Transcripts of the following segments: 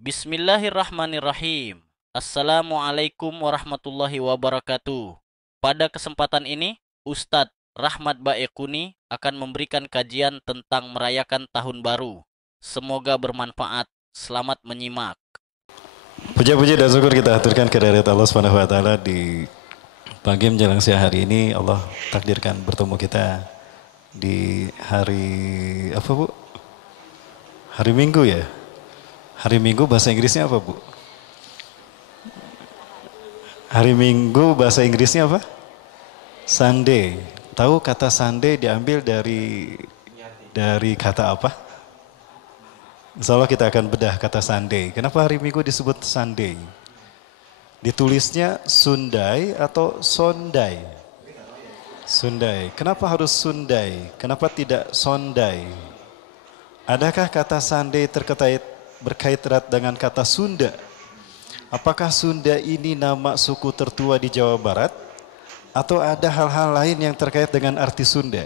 Bismillahirrahmanirrahim. Assalamualaikum warahmatullahi wabarakatuh. Pada kesempatan ini, Ustadz Rahmat Baekuni akan memberikan kajian tentang merayakan tahun baru. Semoga bermanfaat. Selamat menyimak. Puja-puji dan syukur kita aturkan kehadirat Allah Subhanahu wa taala di pagi menjelang siang hari ini. Allah takdirkan bertemu kita di hari apa, Bu? Hari Minggu ya? Hari Minggu bahasa Inggrisnya apa, Bu? Hari Minggu bahasa Inggrisnya apa? Sunday. Tahu kata Sunday diambil dari kata apa? Insya Allah kita akan bedah kata Sunday. Kenapa hari Minggu disebut Sunday? Ditulisnya Sundai atau Sondai? Sundai. Kenapa harus Sundai? Kenapa tidak Sondai? Adakah kata Sunday berkait erat dengan kata Sunda? Apakah Sunda ini nama suku tertua di Jawa Barat? Atau ada hal-hal lain yang terkait dengan arti Sunda?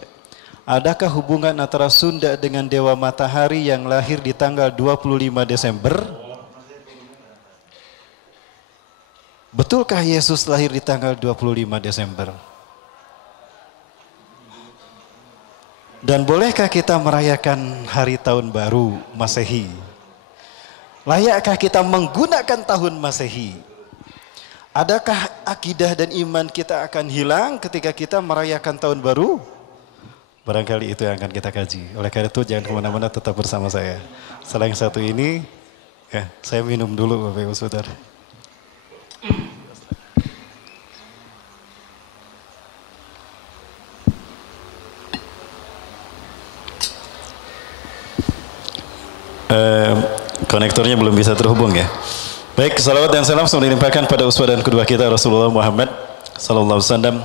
Adakah hubungan antara Sunda dengan Dewa Matahari yang lahir di tanggal 25 Desember? Betulkah Yesus lahir di tanggal 25 Desember? Dan bolehkah kita merayakan hari tahun baru Masehi? Layakkah kita menggunakan tahun Masehi? Adakah akidah dan iman kita akan hilang ketika kita merayakan tahun baru? Barangkali itu yang akan kita kaji. Oleh karena itu jangan kemana-mana, tetap bersama saya. Selain satu ini, saya minum dulu Bapak Ibu Saudara. Konektornya belum bisa terhubung ya. Baik, salawat dan salam semoga dilimpahkan pada uswah dan kedua kita Rasulullah Muhammad sallallahu alaihi wasallam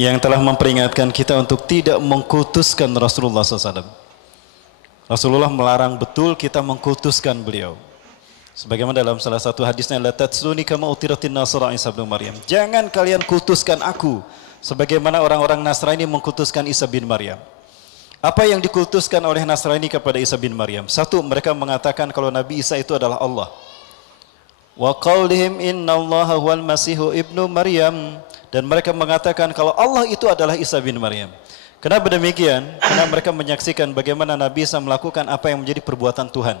yang telah memperingatkan kita untuk tidak mengkultuskan Rasulullah SAW. Rasulullah melarang betul kita mengkultuskan beliau. Sebagaimana dalam salah satu hadisnya, la tatsuni kama utiratin Nasara Isa bin Maryam. Jangan kalian kultuskan aku sebagaimana orang-orang Nasrani mengkultuskan Isa bin Maryam. Apa yang dikultuskan oleh Nasrani kepada Isa bin Maryam? Satu, mereka mengatakan kalau Nabi Isa itu adalah Allah. Wa qaulihim innallaha huwal masihu ibnu Maryam. Dan mereka mengatakan kalau Allah itu adalah Isa bin Maryam. Kenapa demikian? Karena mereka menyaksikan bagaimana Nabi Isa melakukan apa yang menjadi perbuatan Tuhan.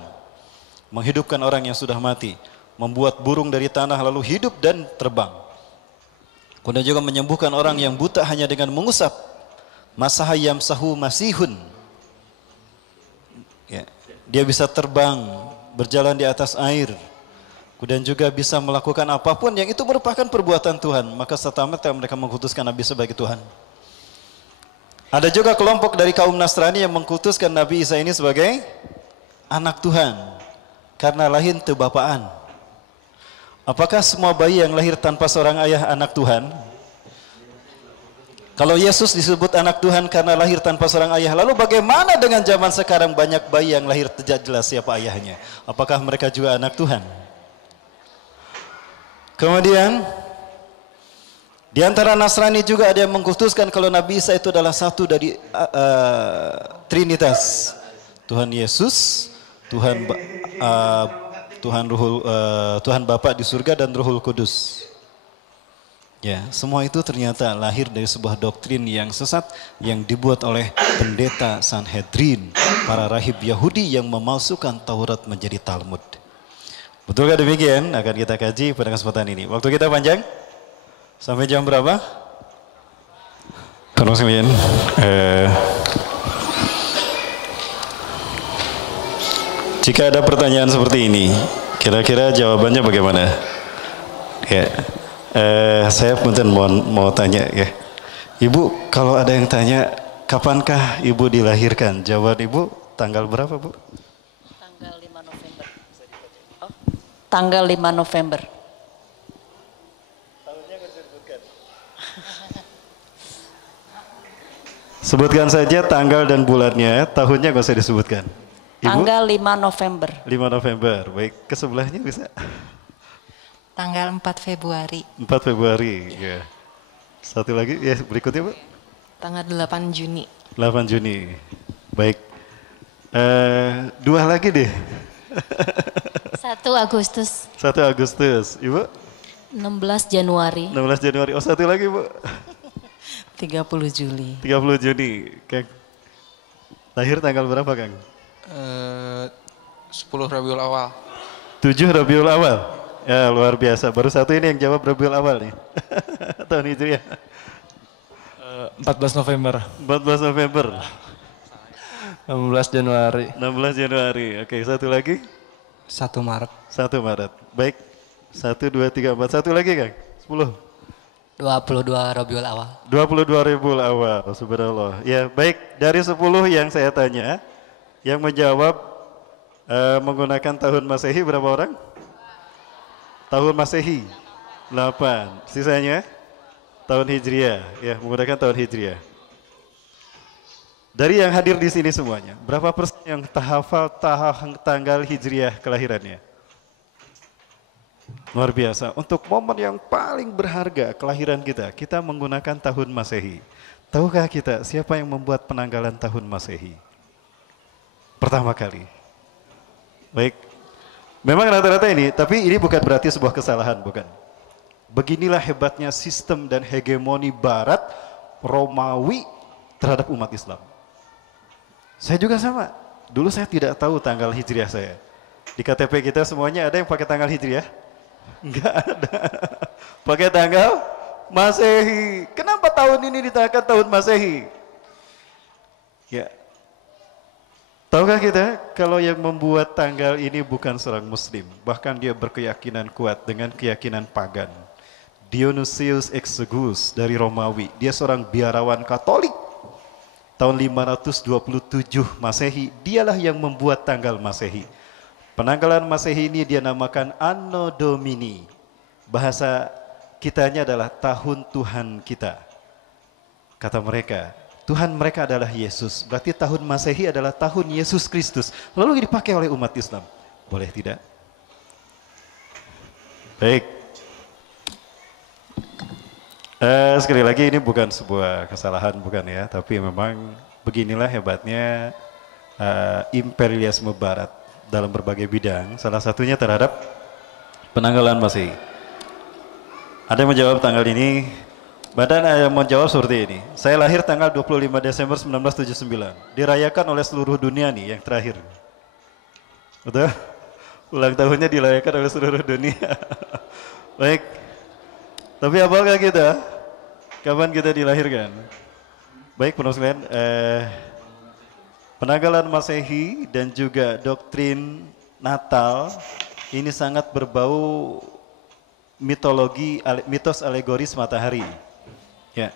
Menghidupkan orang yang sudah mati. Membuat burung dari tanah lalu hidup dan terbang. Kemudian juga menyembuhkan orang yang buta hanya dengan mengusap. Masahayam sahu masihun. Ya, dia bisa terbang, berjalan di atas air. Dan juga bisa melakukan apapun yang itu merupakan perbuatan Tuhan. Maka serta-merta mereka mengkultuskan Nabi sebagai Tuhan. Ada juga kelompok dari kaum Nasrani yang mengkultuskan Nabi Isa ini sebagai anak Tuhan. Karena lahir tebapaan. Apakah semua bayi yang lahir tanpa seorang ayah anak Tuhan? Kalau Yesus disebut anak Tuhan karena lahir tanpa seorang ayah, lalu bagaimana dengan zaman sekarang banyak bayi yang lahir tidak jelas siapa ayahnya? Apakah mereka juga anak Tuhan? Kemudian di antara Nasrani juga ada yang mengkultuskan kalau Nabi Isa itu adalah satu dari Trinitas. Tuhan Yesus, Tuhan Bapa di surga dan Ruhul Kudus. Ya, semua itu ternyata lahir dari sebuah doktrin yang sesat yang dibuat oleh pendeta Sanhedrin, para rahib Yahudi yang memalsukan Taurat menjadi Talmud. Betulkah demikian? Akan kita kaji pada kesempatan ini. Waktu kita panjang? Sampai jam berapa? Kemudian, jika ada pertanyaan seperti ini, kira-kira jawabannya bagaimana? Ya, saya punten mau tanya ya. Ibu, kalau ada yang tanya, kapankah ibu dilahirkan? Jawaban ibu tanggal berapa, Bu? Tanggal 5 November. Oh, tanggal 5 November. Tahunnya nggak disebutkan. Sebutkan saja tanggal dan bulannya, tahunnya nggak usah disebutkan. Ibu? Tanggal 5 November. 5 November, baik. Ke sebelahnya bisa? Tanggal 4 Februari. 4 Februari, ya. Satu lagi, ya berikutnya, Bu. Tanggal 8 Juni. 8 Juni, baik. Dua lagi deh. 1 Agustus. 1 Agustus. Ibu? 16 Januari. 16 Januari. Oh, satu lagi, Bu. 30 Juli. 30 Juni. Kang. Lahir tanggal berapa, Kang? 10 Rabiul Awal. 7 Rabiul Awal. Ya, luar biasa. Baru satu ini yang jawab Rabiul Awal nih. Tahun Hijriah. 14 November. 14 November. 16 Januari. 16 Januari. Oke, satu lagi. 1 Maret. 1 Maret. Baik. 1, 2, 3, 4. Satu lagi, Kang. 10. 22 Rabiul Awal. 22 Rabiul Awal. Subhanallah. Ya, baik. Dari 10 yang saya tanya, yang menjawab menggunakan tahun Masehi berapa orang? Tahun Masehi 8. Sisanya tahun Hijriah, ya, menggunakan tahun Hijriah. Dari yang hadir di sini semuanya, berapa persen yang hafal tanggal Hijriah kelahirannya? Luar biasa. Untuk momen yang paling berharga kelahiran kita, kita menggunakan tahun Masehi. Tahukah kita siapa yang membuat penanggalan tahun Masehi? Pertama kali. Baik. Memang rata-rata ini, tapi ini bukan berarti sebuah kesalahan, bukan. Beginilah hebatnya sistem dan hegemoni Barat Romawi terhadap umat Islam. Saya juga sama. Dulu saya tidak tahu tanggal Hijriah saya. Di KTP kita semuanya ada yang pakai tanggal Hijriah? Enggak ada. Pakai tanggal Masehi. Kenapa tahun ini ditakan tahun Masehi? Ya. Tahukah kita kalau yang membuat tanggal ini bukan seorang muslim, bahkan dia berkeyakinan kuat dengan keyakinan pagan. Dionysius Exiguus dari Romawi, dia seorang biarawan Katolik. Tahun 527 Masehi, dialah yang membuat tanggal Masehi. Penanggalan Masehi ini dia namakan Anno Domini. Bahasa kitanya adalah tahun Tuhan kita. Kata mereka, Tuhan mereka adalah Yesus. Berarti tahun Masehi adalah tahun Yesus Kristus. Lalu dipakai oleh umat Islam. Boleh tidak? Baik. Sekali lagi ini bukan sebuah kesalahan, bukan ya. Tapi memang beginilah hebatnya imperialisme Barat dalam berbagai bidang. Salah satunya terhadap penanggalan Masehi. Ada yang menjawab tanggal ini. Badan yang menjawab seperti ini. Saya lahir tanggal 25 Desember 1979. Dirayakan oleh seluruh dunia nih yang terakhir. Betul? Ulang tahunnya dirayakan oleh seluruh dunia. Baik. Tapi apakah kita? Kapan kita dilahirkan? Baik, penulis sekalian, penanggalan Masehi dan juga doktrin Natal ini sangat berbau mitologi, mitos alegoris matahari. Ya.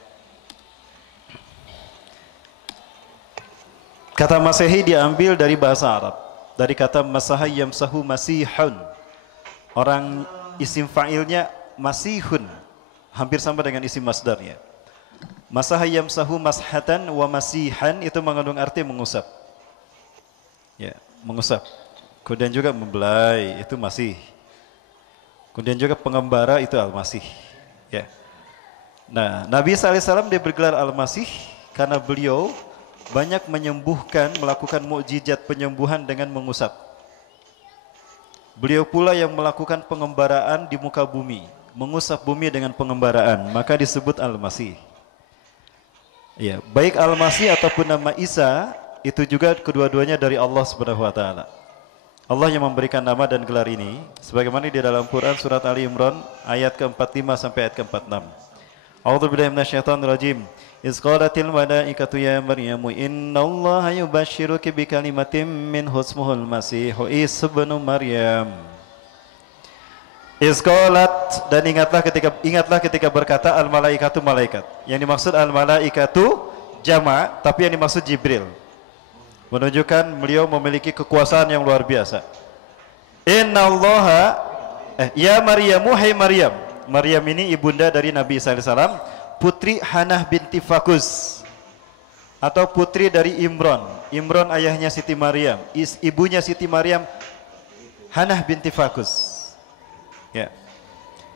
Kata Masehi diambil dari bahasa Arab, dari kata masaha yamsahu masihun. Orang isim fa'ilnya masihun, hampir sama dengan isim masdarnya. Masaha yamsahu mashatan wa masihan itu mengandung arti mengusap. Ya, mengusap. Kemudian juga membelai itu masih. Kemudian juga pengembara itu al-masih. Ya. Nah, Nabi SAW dia bergelar Al-Masih karena beliau banyak menyembuhkan, melakukan mukjizat penyembuhan dengan mengusap. Beliau pula yang melakukan pengembaraan di muka bumi, mengusap bumi dengan pengembaraan, maka disebut Al-Masih. Ya, baik Al-Masih ataupun nama Isa itu juga kedua-duanya dari Allah Subhanahu wa taala. Allah yang memberikan nama dan gelar ini sebagaimana di dalam Quran surat Ali Imran ayat ke-45 sampai ayat ke-46. A'udzubillahi minasyaitonirrajim. Iz qalatil malaikatu ya Maryamu innallaha yubashshiruki bikalimatin minhu ismuhul Masihu Isa ibnu Maryam. Iz qalat, dan ingatlah ketika berkata al malaikatu malaikat. Yang dimaksud al malaikatu jama', tapi yang dimaksud Jibril. Menunjukkan beliau memiliki kekuasaan yang luar biasa. Innallaha ya Maryamu, hai Maryam. Maryam ini ibunda dari Nabi Isa alaihissalam, putri Hanah binti Fakus atau putri dari Imron. Imron ayahnya Siti Maryam, ibunya Siti Maryam Hanah binti Fakus. Ya.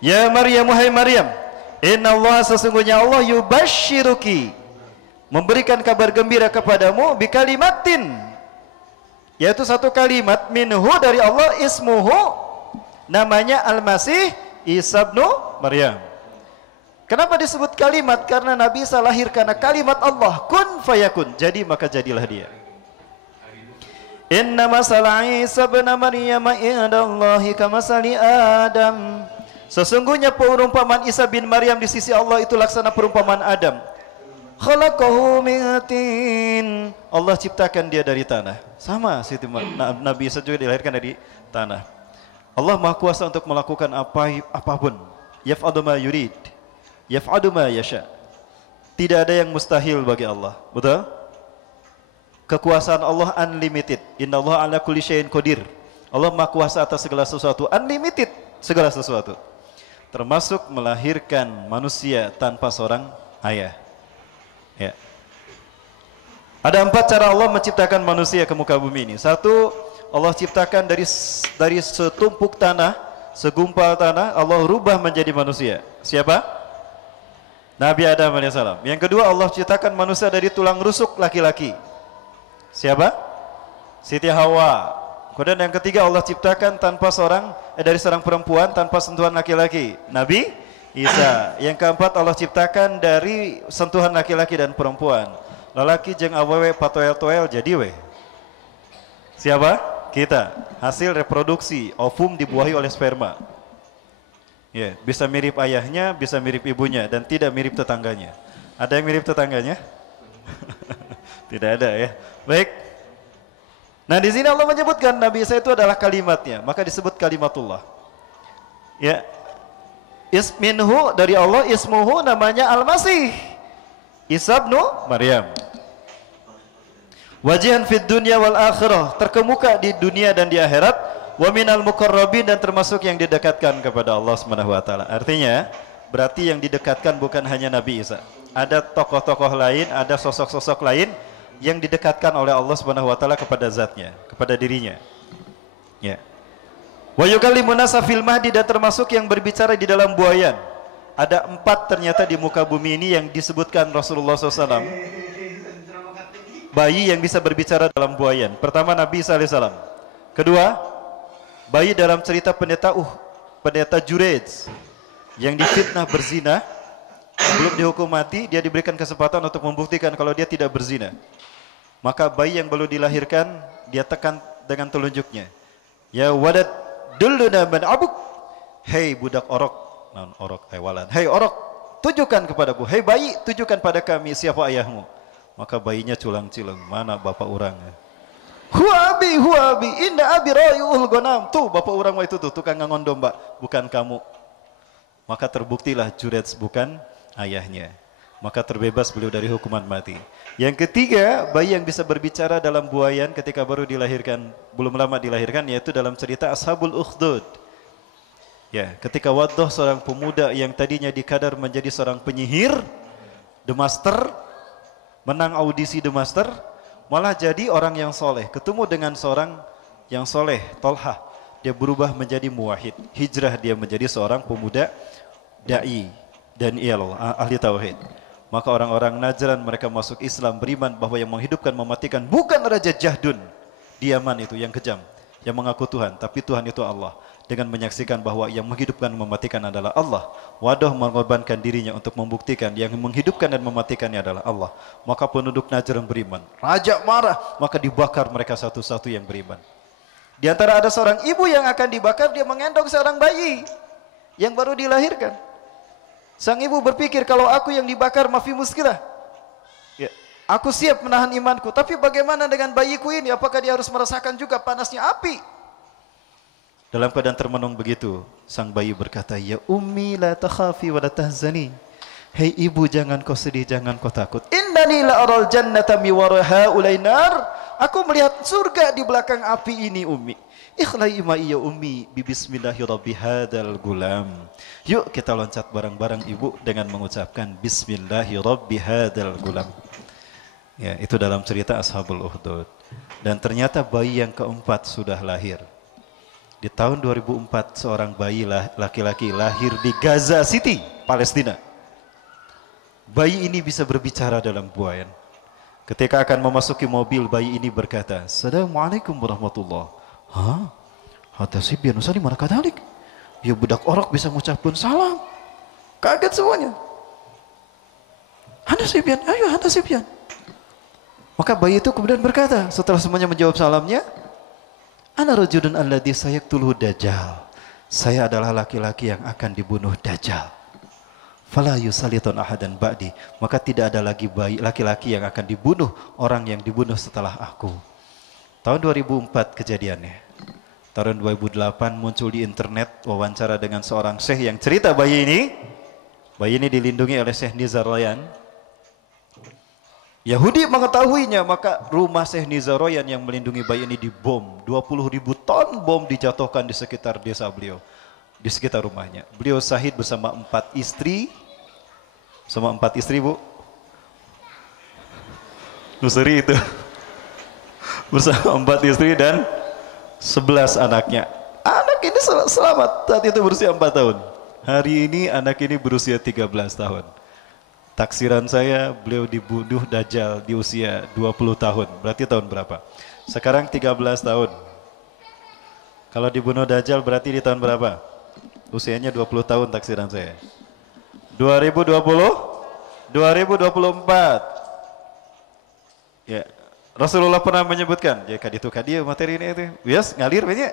Ya Maryam, hai Maryam, innallaha sesungguhnya Allah yubashshiruki memberikan kabar gembira kepadamu bikalimatin Yaitu satu kalimat minhu dari Allah, ismuhu namanya Al-Masih Isa bin Maryam. Kenapa disebut kalimat? Karena Nabi Isa lahir karena kalimat Allah, kun fayakun, jadi maka jadilah dia. Inna masala Isa bin Maryam indallahi kamasali Adam. Sesungguhnya perumpamaan Isa bin Maryam di sisi Allah itu laksana perumpamaan Adam. Khalaqahu min tin. Allah ciptakan dia dari tanah. Sama Siti Nabi Isa juga dilahirkan dari tanah. Allah Maha Kuasa untuk melakukan apapun. Yaf'alu ma yurid. Yaf'alu ma yasha. Tidak ada yang mustahil bagi Allah. Betul? Kekuasaan Allah unlimited. Innallaha ala kulli syai'in qadir. Allah Maha Kuasa atas segala sesuatu, unlimited segala sesuatu. Termasuk melahirkan manusia tanpa seorang ayah. Ya. Ada 4 cara Allah menciptakan manusia ke muka bumi ini. 1, Allah ciptakan dari setumpuk tanah, segumpal tanah, Allah rubah menjadi manusia. Siapa? Nabi Adam AS. Yang kedua, Allah ciptakan manusia dari tulang rusuk laki-laki. Siapa? Siti Hawa. Kemudian yang ketiga, Allah ciptakan dari seorang perempuan tanpa sentuhan laki-laki. Nabi Isa. Yang keempat, Allah ciptakan dari sentuhan laki-laki dan perempuan. Lalaki jeung awewe patoel-toel jadi we. Siapa? Kita. Hasil reproduksi, ovum dibuahi oleh sperma. Ya, bisa mirip ayahnya, bisa mirip ibunya, dan tidak mirip tetangganya. Ada yang mirip tetangganya? Tidak ada ya. Baik. Nah, di sini Allah menyebutkan Nabi Isa itu adalah kalimatnya, maka disebut kalimatullah. Ya. Isminhu dari Allah, ismuhu namanya Al-Masih Isa bin Maryam. Wajihan fid dunya wal akhirah, terkemuka di dunia dan di akhirat. Wa minal muqarrabin, dan termasuk yang didekatkan kepada Allah Subhanahu wa taala. Artinya, berarti yang didekatkan bukan hanya Nabi Isa. Ada tokoh-tokoh lain, ada sosok-sosok lain yang didekatkan oleh Allah Subhanahu wa taala kepada zatnya, kepada dirinya. Ya. Wa yukallimun nasa fil mahdi, dan termasuk yang berbicara di dalam buayan. Ada 4 ternyata di muka bumi ini yang disebutkan Rasulullah SAW. Bayi yang bisa berbicara dalam buayan. Pertama, Nabi Isa AS. Kedua, bayi dalam cerita pendeta Jurej yang difitnah berzina. Sebelum dihukum mati, dia diberikan kesempatan untuk membuktikan kalau dia tidak berzina. Maka bayi yang baru dilahirkan, dia tekan dengan telunjuknya. Ya walad dulluna man abuk. Hei budak orok, non orok hewalan. Hei orok, tunjukkan kepadaku. Hei bayi, tunjukkan pada kami siapa ayahmu. Maka bayinya culang-cilang, mana bapak orang? Huabi, inna abi rayuul gonam. Tuh bapak orang itu tuh tukang ngangon domba, bukan kamu. Maka terbuktilah Jurej bukan ayahnya. Maka terbebas beliau dari hukuman mati. Yang ketiga, bayi yang bisa berbicara dalam buayan ketika baru dilahirkan, belum lama dilahirkan, yaitu dalam cerita Ashabul Ukhdud. Ya, ketika Waddah, seorang pemuda yang tadinya dikadar menjadi seorang penyihir, The Master, menang audisi The Master, malah jadi orang yang soleh. Ketemu dengan seorang yang soleh, Tolhah, dia berubah menjadi muwahhid. Hijrah dia menjadi seorang pemuda da'i dan ahli tauhid. Maka orang-orang Najran mereka masuk Islam, beriman bahwa yang menghidupkan mematikan bukan Raja Jahdun di Yaman itu yang kejam, yang mengaku Tuhan, tapi Tuhan itu Allah. Dengan menyaksikan bahwa yang menghidupkan mematikan adalah Allah, Wadah mengorbankan dirinya untuk membuktikan yang menghidupkan dan mematikannya adalah Allah. Maka penduduk Najran beriman. Raja marah, maka dibakar mereka satu-satu yang beriman. Di antara ada seorang ibu yang akan dibakar, dia mengendong seorang bayi yang baru dilahirkan. Sang ibu berpikir, kalau aku yang dibakar mafi muskilah. Ya, aku siap menahan imanku, tapi bagaimana dengan bayiku ini? Apakah dia harus merasakan juga panasnya api? Dalam keadaan termenung begitu, sang bayi berkata, ya ummi la takhafi wa la tahzani. Hei ibu, jangan kau sedih, jangan kau takut. Innani la aral jannata mi waraha ulainar. Aku melihat surga di belakang api ini, ummi. Ikhlai ma iya ummi bi bismillahirabbi hadzal gulam. Yuk kita loncat bareng-bareng ibu dengan mengucapkan bismillahirabbi hadzal gulam. Ya, itu dalam cerita Ashabul Ukhdud. Dan ternyata bayi yang keempat sudah lahir. Di tahun 2004 seorang bayi laki-laki lahir di Gaza City, Palestina. Bayi ini bisa berbicara dalam buayan. Ketika akan memasuki mobil, bayi ini berkata, Assalamualaikum warahmatullah. Hah? Hata Sibyan Usani mana kadalik? Ya budak orok bisa mengucapkan salam. Kaget semuanya. Hana Sibyan, ayo Hana Sibyan. Maka bayi itu kemudian berkata, setelah semuanya menjawab salamnya, Ana rajulun alladhi sayaktuluhu Dajjal. Saya adalah laki-laki yang akan dibunuh Dajjal. Fala yusalitun ahadan ba'di, maka tidak ada lagi bayi laki-laki yang akan dibunuh orang yang dibunuh setelah aku. Tahun 2004 kejadiannya. Tahun 2008 muncul di internet wawancara dengan seorang syekh yang cerita bayi ini. Bayi ini dilindungi oleh Syekh Nizar Royan. Yahudi mengetahuinya, maka rumah Syekh Nizar Royan yang melindungi bayi ini dibom. 20.000 ton bom dijatuhkan di sekitar desa beliau, di sekitar rumahnya. Beliau syahid bersama 4 istri. Sama 4 istri, Bu. Nusri itu. Bersama 4 istri dan 11 anaknya. Anak ini selamat saat itu berusia 4 tahun. Hari ini anak ini berusia 13 tahun. Taksiran saya, beliau dibunuh Dajjal di usia 20 tahun. Berarti tahun berapa? Sekarang 13 tahun. Kalau dibunuh Dajjal berarti di tahun berapa? Usianya 20 tahun taksiran saya. 2020? 2024. Ya, Rasulullah pernah menyebutkan, ya kaditu kadia materi ini itu. Bias ngalir banyak.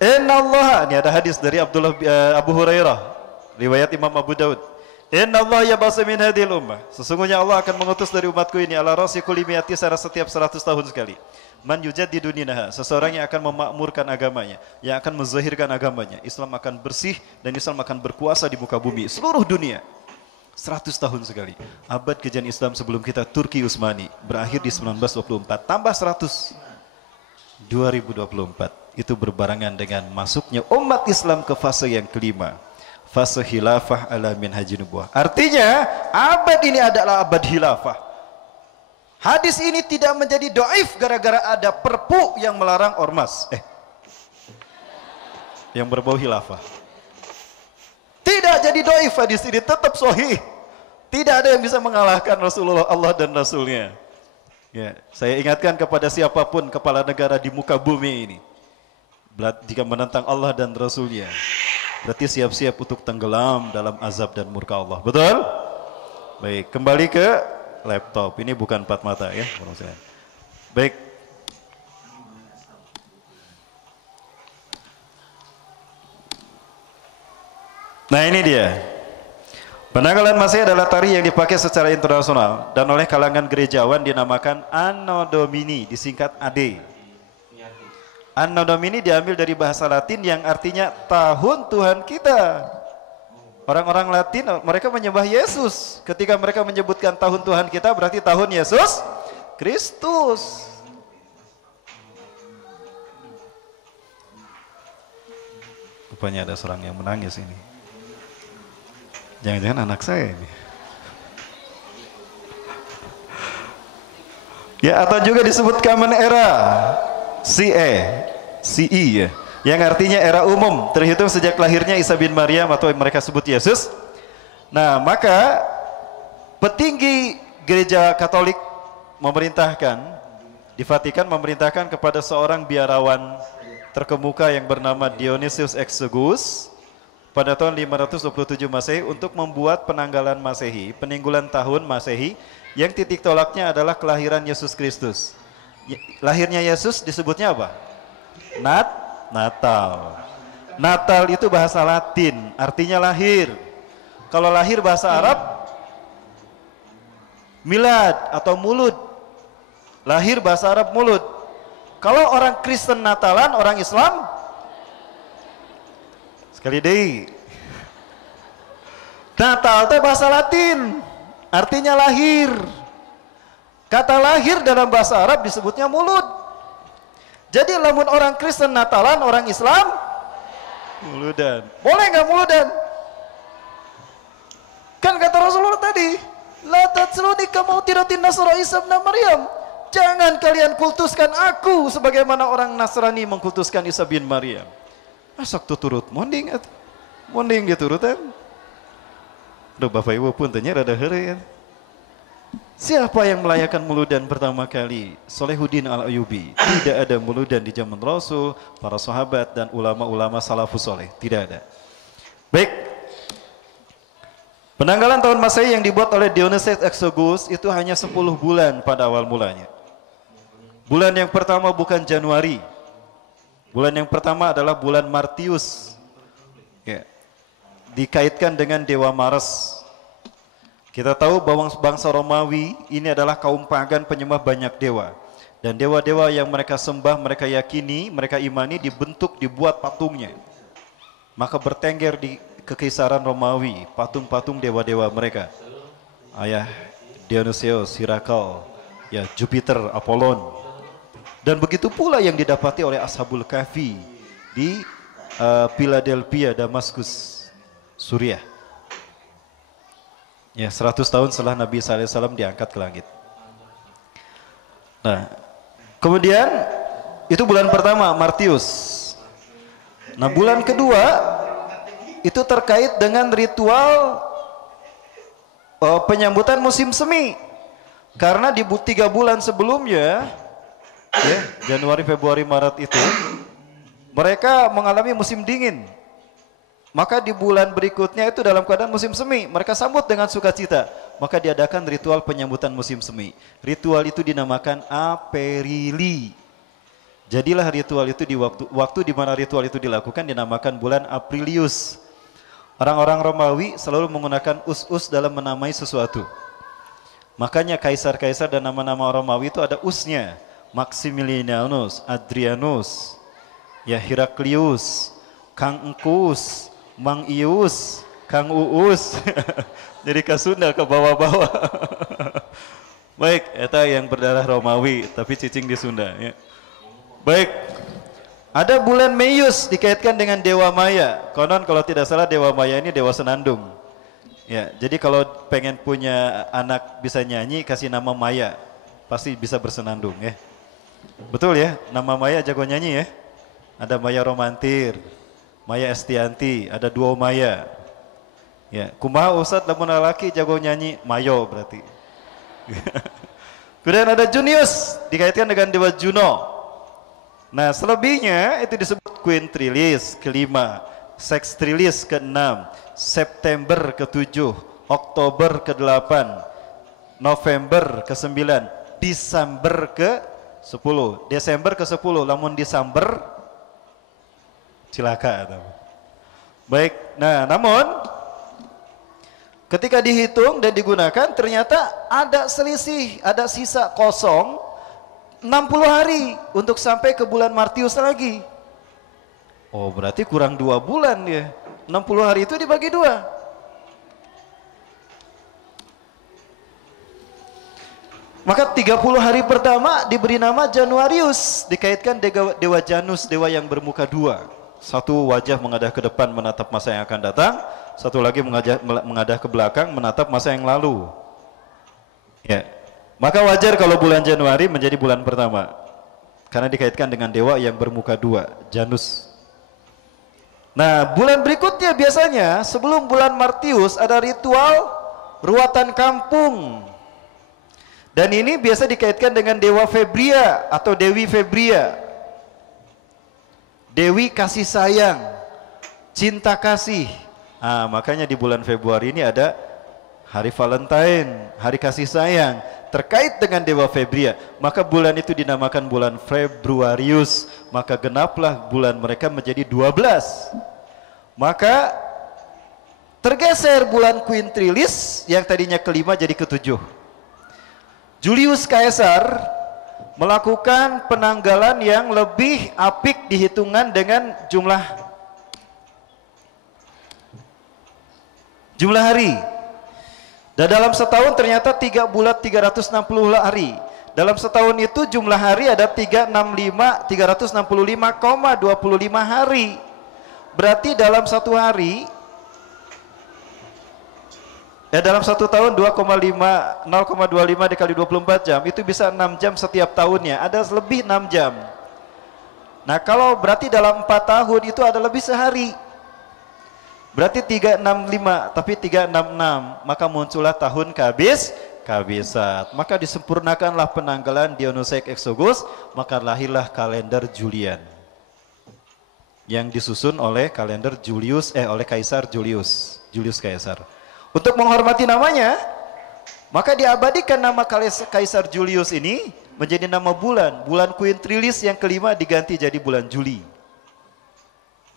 Innallaha, ini ada hadis dari Abu Hurairah, riwayat Imam Abu Daud. Innallaha yab'atsu min hadhil ummah. Sesungguhnya Allah akan mengutus dari umatku ini ala rasi kulli mi'ati sana setiap 100 tahun sekali. Man yujaddidu dinaha, seseorang yang akan memakmurkan agamanya, yang akan menzahirkan agamanya. Islam akan bersih dan Islam akan berkuasa di muka bumi seluruh dunia. 100 tahun sekali. Abad kejayaan Islam sebelum kita Turki Utsmani berakhir di 1924, tambah 100. 2024 itu berbarengan dengan masuknya umat Islam ke fase yang kelima, fase khilafah ala minhajin nubuwah. Artinya abad ini adalah abad khilafah. Hadis ini tidak menjadi doif gara-gara ada perpu yang melarang ormas. Yang berbau khilafah. Tidak jadi doif hadis ini, tetap sahih. Tidak ada yang bisa mengalahkan Rasulullah, Allah dan Rasulnya. Ya, saya ingatkan kepada siapapun kepala negara di muka bumi ini. Jika menentang Allah dan Rasulnya, berarti siap-siap untuk tenggelam dalam azab dan murka Allah. Betul? Baik, kembali ke laptop. Ini bukan 4 mata ya. Baik. Nah ini dia. Penanggalan Masehi adalah tari yang dipakai secara internasional dan oleh kalangan gerejawan dinamakan Anno Domini, disingkat AD. Anno Domini diambil dari bahasa Latin yang artinya tahun Tuhan kita. Orang-orang Latin mereka menyembah Yesus. Ketika mereka menyebutkan tahun Tuhan kita berarti tahun Yesus Kristus. Rupanya ada seorang yang menangis ini. Jangan-jangan anak saya ini. Ya, atau juga disebut Common Era, CE ya, yang artinya era umum, terhitung sejak lahirnya Isa bin Maryam atau yang mereka sebut Yesus. Nah, maka petinggi gereja Katolik memerintahkan, di Vatikan memerintahkan kepada seorang biarawan terkemuka yang bernama Dionysius Exiguus pada tahun 527 Masehi untuk membuat penanggalan Masehi, peninggalan tahun Masehi yang titik tolaknya adalah kelahiran Yesus Kristus. Lahirnya Yesus disebutnya apa? Natal. Natal itu bahasa Latin, artinya lahir. Kalau lahir bahasa Arab, milad atau mulud. Lahir bahasa Arab mulud. Kalau orang Kristen Natalan, orang Islam, sekali deh. Natal itu bahasa Latin, artinya lahir. Kata lahir dalam bahasa Arab disebutnya mulud. Jadi lamun orang Kristen Natalan, orang Islam muludan. Boleh nggak muludan? Kan kata Rasulullah tadi, la tatsruni kama utiratin Nasara Isa bin Maryam. Jangan kalian kultuskan aku sebagaimana orang Nasrani mengkultuskan Isa bin Maryam. Asak tu turut monding atuh. Monding dia turutan. Duh Bapak Ibu pun tanya rada heureuy. Siapa yang melayakan muludan pertama kali? Solehuddin Al-Ayyubi. Tidak ada muludan di zaman Rasul, para sahabat dan ulama-ulama salafus soleh. Tidak ada. Baik. Penanggalan tahun Masehi yang dibuat oleh Dionysius Exiguus itu hanya 10 bulan pada awal mulanya. Bulan yang pertama bukan Januari. Bulan yang pertama adalah bulan Martius. Ya. Dikaitkan dengan Dewa Mars. Kita tahu bahwa bangsa Romawi ini adalah kaum pagan penyembah banyak dewa. Dan dewa-dewa yang mereka sembah, mereka yakini, mereka imani dibentuk, dibuat patungnya. Maka bertengger di kekaisaran Romawi, patung-patung dewa-dewa mereka. Ayah Dionysius, Herakles, ya Jupiter, Apollon. Dan begitu pula yang didapati oleh Ashabul Kahfi di Philadelphia, Damaskus, Suriah. Ya, 100 tahun setelah Nabi SAW diangkat ke langit. Nah, kemudian itu bulan pertama, Martius. Nah, bulan kedua itu terkait dengan ritual penyambutan musim semi. Karena di 3 bulan sebelumnya, ya, Januari, Februari, Maret itu, mereka mengalami musim dingin. Maka di bulan berikutnya itu dalam keadaan musim semi, mereka sambut dengan sukacita. Maka diadakan ritual penyambutan musim semi. Ritual itu dinamakan Aperili. Jadilah ritual itu di waktu di mana ritual itu dilakukan dinamakan bulan Aprilius. Orang-orang Romawi selalu menggunakan us-us dalam menamai sesuatu. Makanya kaisar-kaisar dan nama-nama Romawi itu ada usnya. Maximilianus, Adrianus, ya Heraklius, Kang Engkus, Mang Ius, Kang Uus. Jadi ke Sunda ke bawah-bawah. Baik, eta yang berdarah Romawi tapi cicing di Sunda ya. Baik. Ada bulan Meius dikaitkan dengan Dewa Maya. Konon kalau tidak salah Dewa Maya ini dewa senandung. Ya, jadi kalau pengen punya anak bisa nyanyi kasih nama Maya. Pasti bisa bersenandung ya. Betul ya? Nama Maya jago nyanyi ya. Ada Maya Romantir, Maya Estianti, ada duo Maya. Ya, kumaha Ustad lamun laki jago nyanyi Mayo berarti. Kemudian ada Junius dikaitkan dengan dewa Juno. Nah, selebihnya itu disebut Quintrilis kelima, Sextilis keenam, September ke-7, Oktober ke-8, November ke-9, Desember ke-10. Desember ke-10, lamun Desember cilaka. Baik, nah namun ketika dihitung dan digunakan ternyata ada selisih, ada sisa kosong 60 hari untuk sampai ke bulan Martius lagi. Oh, berarti kurang 2 bulan ya. 60 hari itu dibagi 2. Maka 30 hari pertama diberi nama Januarius, dikaitkan dewa Janus, dewa yang bermuka 2. Satu wajah mengadah ke depan menatap masa yang akan datang, satu lagi mengadah ke belakang menatap masa yang lalu. Ya. Maka wajar kalau bulan Januari menjadi bulan pertama. Karena dikaitkan dengan dewa yang bermuka 2, Janus. Nah, bulan berikutnya biasanya sebelum bulan Martius ada ritual ruatan kampung. Dan ini biasa dikaitkan dengan dewa Febria atau Dewi Febria. Dewi kasih sayang, cinta kasih. Nah, makanya di bulan Februari ini ada hari Valentine, hari kasih sayang, terkait dengan dewa Febria. Maka bulan itu dinamakan bulan Februarius. Maka genaplah bulan mereka menjadi 12. Maka tergeser bulan Quintrilis yang tadinya kelima jadi ke-7. Julius Caesar melakukan penanggalan yang lebih apik dihitungan dengan jumlah hari. Dan dalam setahun ternyata 3 bulan 360 hari. Dalam setahun itu jumlah hari ada 365,25 hari. Berarti dalam satu hari, dalam satu tahun 0,25 dikali 24 jam, itu bisa 6 jam setiap tahunnya. Ada lebih 6 jam. Nah, kalau berarti dalam 4 tahun itu ada lebih sehari. Berarti 365, tapi 366. Maka muncullah tahun Kabisat. Maka disempurnakanlah penanggalan Dionysius Exogus, maka lahirlah kalender Julian yang disusun oleh kalender oleh Kaisar Julius Kaisar. Untuk menghormati namanya, maka diabadikan nama Kaisar Julius ini menjadi nama bulan Quintilis yang kelima diganti jadi bulan Juli.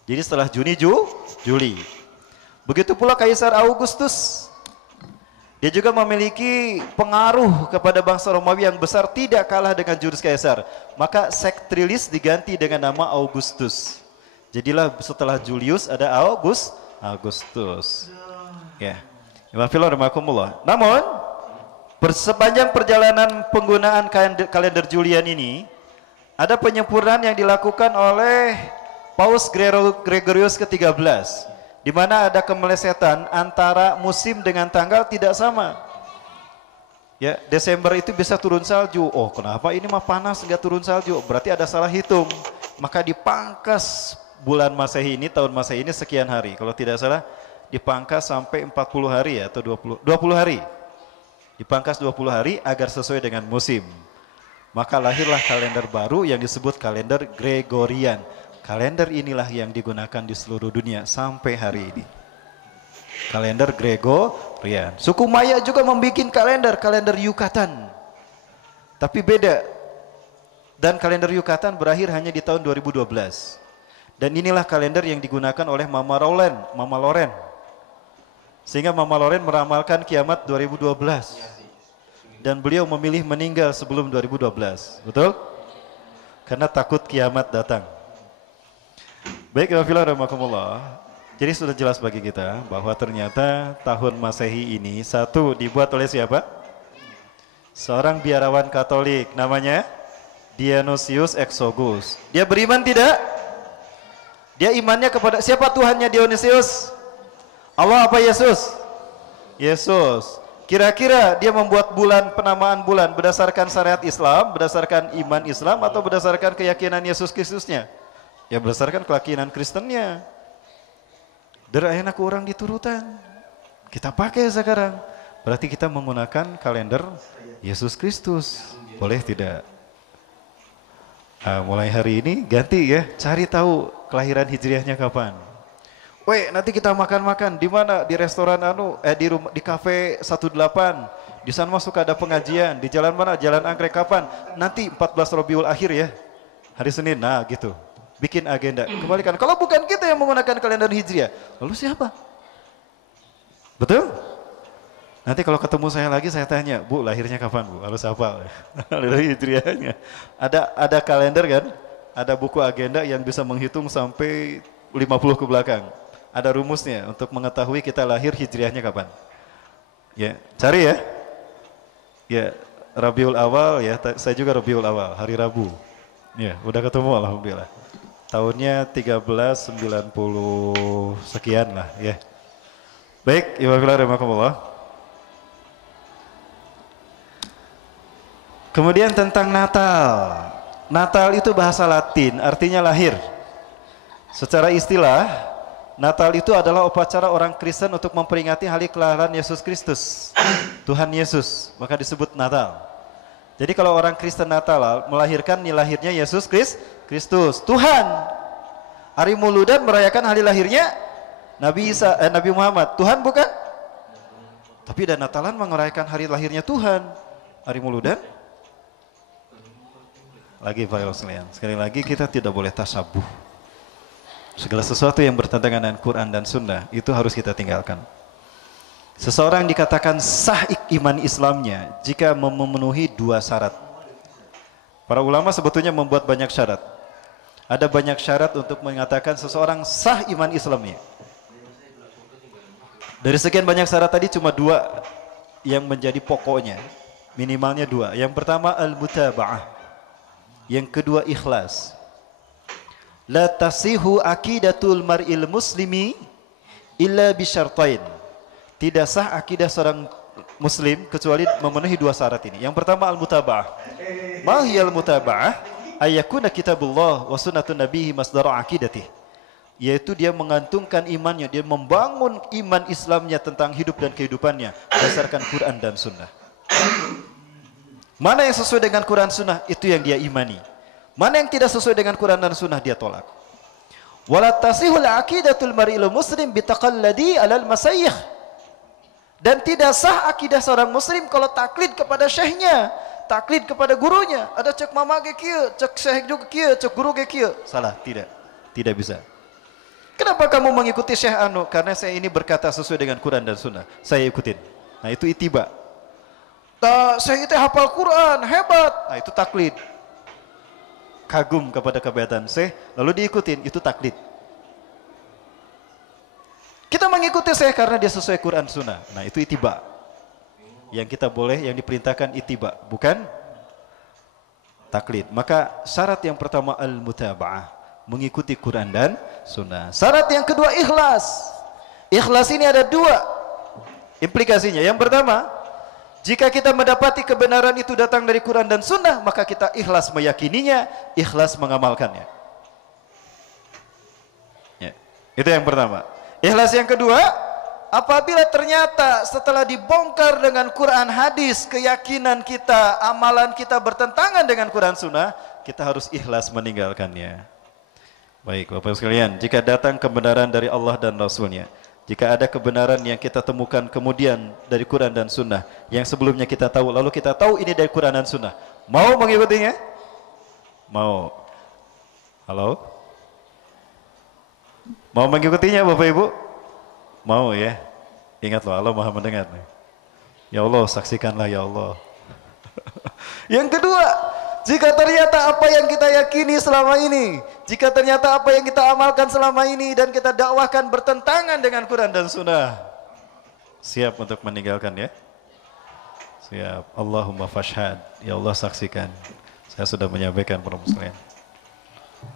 Jadi setelah Juni, Juli. Begitu pula Kaisar Augustus. Dia juga memiliki pengaruh kepada bangsa Romawi yang besar, tidak kalah dengan Julius Caesar. Maka Sectrilis diganti dengan nama Augustus. Jadilah setelah Julius ada Augustus. Ya. Namun sepanjang perjalanan penggunaan kalender Julian ini ada penyempurnaan yang dilakukan oleh Paus Gregorius ke-13, di mana ada kemelesetan antara musim dengan tanggal tidak sama. Ya, Desember itu bisa turun salju. Oh, kenapa ini mah panas nggak turun salju? Berarti ada salah hitung. Maka dipangkas bulan Masehi ini, tahun Masehi ini sekian hari. Kalau tidak salah dipangkas sampai 40 hari ya, atau 20 hari. Dipangkas 20 hari agar sesuai dengan musim. Maka lahirlah kalender baru yang disebut kalender Gregorian. Kalender inilah yang digunakan di seluruh dunia sampai hari ini. Kalender Gregorian. Suku Maya juga membuat kalender Yucatan. Tapi beda. Dan kalender Yucatan berakhir hanya di tahun 2012. Dan inilah kalender yang digunakan oleh Mama Loren. Sehingga Mama Loren meramalkan kiamat 2012. Dan beliau memilih meninggal sebelum 2012. Betul? Karena takut kiamat datang. Baik, Rasulullah. Jadi sudah jelas bagi kita bahwa ternyata tahun Masehi ini satu dibuat oleh siapa? Seorang biarawan Katolik namanya Dionysius Exogus. Dia beriman tidak? Dia imannya kepada siapa Tuhannya Dionysius? Allah apa Yesus? Yesus. Kira-kira dia membuat penamaan bulan berdasarkan syariat Islam, berdasarkan iman Islam, atau berdasarkan keyakinan Yesus Kristusnya? Ya berdasarkan keyakinan Kristennya. Dari enak orang diturutan. Kita pakai sekarang. Berarti kita menggunakan kalender Yesus Kristus. Boleh tidak? Nah, mulai hari ini ganti ya, cari tahu kelahiran hijriahnya kapan. Weh, nanti kita makan-makan di mana? Di restoran di kafe 18. Di sana suka ada pengajian. Di jalan mana? Jalan Anggrek kapan? Nanti 14 Rabiul Akhir ya. Hari Senin. Nah, gitu. Bikin agenda. Kembalikan. Kalau bukan kita yang menggunakan kalender hijriah, lalu siapa? Betul? Nanti kalau ketemu saya lagi saya tanya, Bu, lahirnya kapan, Bu? Harus apa? Kalender hijriahnya. Ada kalender kan? Ada buku agenda yang bisa menghitung sampai 50 ke belakang. Ada rumusnya untuk mengetahui kita lahir hijriahnya kapan. Ya, cari ya. Ya, Rabiul Awal ya, saya juga Rabiul Awal, hari Rabu. Ya, udah ketemu alhamdulillah. Tahunnya 1390 sekian lah ya. Baik, Iwabillah. Kemudian tentang Natal. Natal itu bahasa Latin, artinya lahir. Secara istilah, Natal itu adalah upacara orang Kristen untuk memperingati hari kelahiran Yesus Kristus, Tuhan Yesus, maka disebut Natal. Jadi kalau orang Kristen Natal melahirkan lahirnya Yesus Kristus, Tuhan. Hari Mauludan merayakan hari lahirnya Nabi Muhammad, Tuhan bukan? Tapi dan Natalan merayakan hari lahirnya Tuhan, hari Mauludan. Lagi Pak Yoslian, sekali lagi kita tidak boleh tasabuh. Segala sesuatu yang bertentangan dengan Quran dan Sunnah itu harus kita tinggalkan. Seseorang dikatakan sah iman Islamnya jika memenuhi dua syarat. Para ulama sebetulnya membuat banyak syarat. Ada banyak syarat untuk mengatakan seseorang sah iman Islamnya. Dari sekian banyak syarat tadi cuma dua yang menjadi pokoknya. Minimalnya dua. Yang pertama al-mutaba'ah. Yang kedua ikhlas. La tasihu akidatul mar'il muslimi illa bisyartain. Tidak sah akidah seorang muslim kecuali memenuhi dua syarat ini. Yang pertama al-mutaba'ah. Ma hiya al-mutaba'ah? Ayyakuna kitabullah wa sunnatun nabihi masdar aqidatih. Yaitu dia mengantungkan imannya, dia membangun iman Islamnya tentang hidup dan kehidupannya berdasarkan Quran dan Sunnah. Mana yang sesuai dengan Quran Sunnah, itu yang dia imani. Mana yang tidak sesuai dengan Quran dan Sunnah, dia tolak. Wala tasihul aqidatul mar'il muslim bitaqalladi alal masayyikh. Dan tidak sah akidah seorang muslim kalau taklid kepada syekhnya, taklid kepada gurunya. Ada cek mama ge kieu, cek syekh juga kieu, cek guru ge kieu. Salah, tidak. Tidak bisa. Kenapa kamu mengikuti Syekh Anu? Karena saya ini berkata sesuai dengan Quran dan Sunnah. Saya ikutin. Nah, itu ittiba. Saya itu hafal Quran, hebat. Nah, itu taklid. Kagum kepada kebebasan Syekh, lalu diikutin, itu taklid. Kita mengikuti Syekh karena dia sesuai Quran Sunnah. Nah, itu ittiba. Yang kita boleh, yang diperintahkan ittiba, bukan taklid. Maka syarat yang pertama al-mutaba'ah, mengikuti Quran dan Sunnah. Syarat yang kedua ikhlas. Ikhlas ini ada dua implikasinya. Yang pertama, jika kita mendapati kebenaran itu datang dari Quran dan Sunnah, maka kita ikhlas meyakininya, ikhlas mengamalkannya. Ya, itu yang pertama. Ikhlas yang kedua, apabila ternyata setelah dibongkar dengan Quran hadis, keyakinan kita, amalan kita bertentangan dengan Quran Sunnah, kita harus ikhlas meninggalkannya. Baik Bapak sekalian, jika datang kebenaran dari Allah dan Rasulnya, jika ada kebenaran yang kita temukan kemudian dari Quran dan Sunnah, yang sebelumnya kita tahu, lalu kita tahu ini dari Quran dan Sunnah, mau mengikutinya? Mau. Halo? Mau mengikutinya Bapak Ibu? Mau ya? Ingat loh, Allah Maha mendengar. Ya Allah, saksikanlah ya Allah. Yang kedua, jika ternyata apa yang kita yakini selama ini, jika ternyata apa yang kita amalkan selama ini dan kita dakwahkan bertentangan dengan Quran dan Sunnah, siap untuk meninggalkan ya? Siap. Allahumma fashhad. Ya Allah saksikan. Saya sudah menyampaikan para muslimin.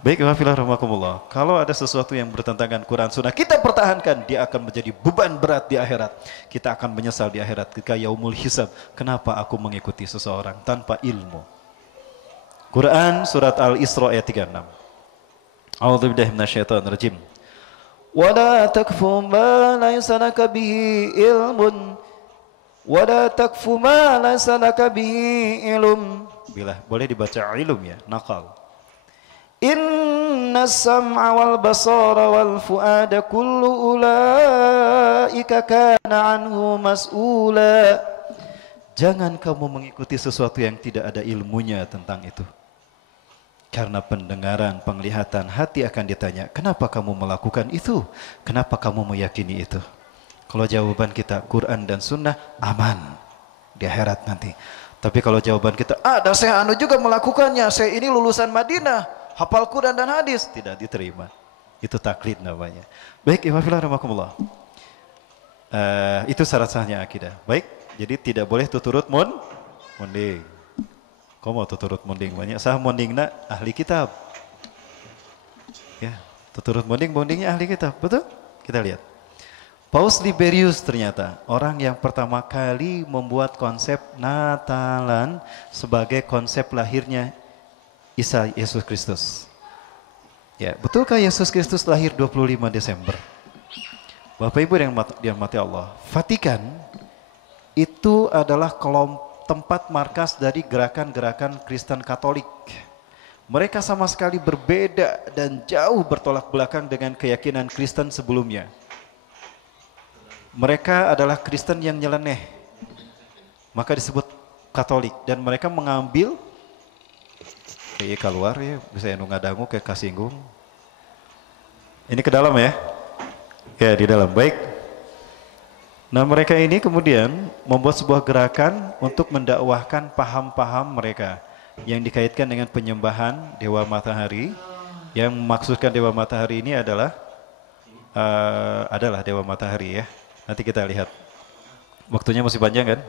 Baik, wafilah rahmakumullah. Kalau ada sesuatu yang bertentangan Quran Sunnah, kita pertahankan, dia akan menjadi beban berat di akhirat. Kita akan menyesal di akhirat ketika yaumul hisab. Kenapa aku mengikuti seseorang tanpa ilmu? Quran surat Al-Isra ayat 36. A'udzubillahi minasyaitonirrajim. Wa la takfu ma laysa laka bihi ilmun. Wa la takfu ma laysa laka bihi ilm. Bila boleh dibaca ilum ya, nakal. Inna sam'a wal basara wal fu'ada kullu ulaika kana anhu mas'ula. Jangan kamu mengikuti sesuatu yang tidak ada ilmunya tentang itu. Karena pendengaran, penglihatan, hati akan ditanya, kenapa kamu melakukan itu? Kenapa kamu meyakini itu? Kalau jawaban kita Quran dan Sunnah, aman di akhirat nanti. Tapi kalau jawaban kita, ada saya anu juga melakukannya, saya ini lulusan Madinah, hafal Quran dan hadis, tidak diterima. Itu taklid namanya. Baik, imafilah rahmakumullah. Itu syarat sahnya akidah. Baik, jadi tidak boleh tuturut munding. Kau mau tuturut munding banyak sah mundingna ahli kitab. Ya, tuturut mundingnya ahli kitab, betul? Kita lihat. Paus Liberius ternyata orang yang pertama kali membuat konsep Natalan sebagai konsep lahirnya Isa Yesus Kristus. Ya, betulkah Yesus Kristus lahir 25 Desember? Bapak Ibu yang dirahmati Allah, Vatikan itu adalah tempat markas dari gerakan-gerakan Kristen Katolik. Mereka sama sekali berbeda dan jauh bertolak belakang dengan keyakinan Kristen sebelumnya. Mereka adalah Kristen yang nyeleneh, maka disebut Katolik, dan mereka mengambil keluar ya, bisa anu ngadangu ke kasinggung. Ini ke dalam ya? Ya, di dalam. Baik. Nah, mereka ini kemudian membuat sebuah gerakan untuk mendakwahkan paham-paham mereka yang dikaitkan dengan penyembahan dewa matahari. Yang maksudkan dewa matahari ini adalah dewa matahari ya. Nanti kita lihat. Waktunya masih panjang kan?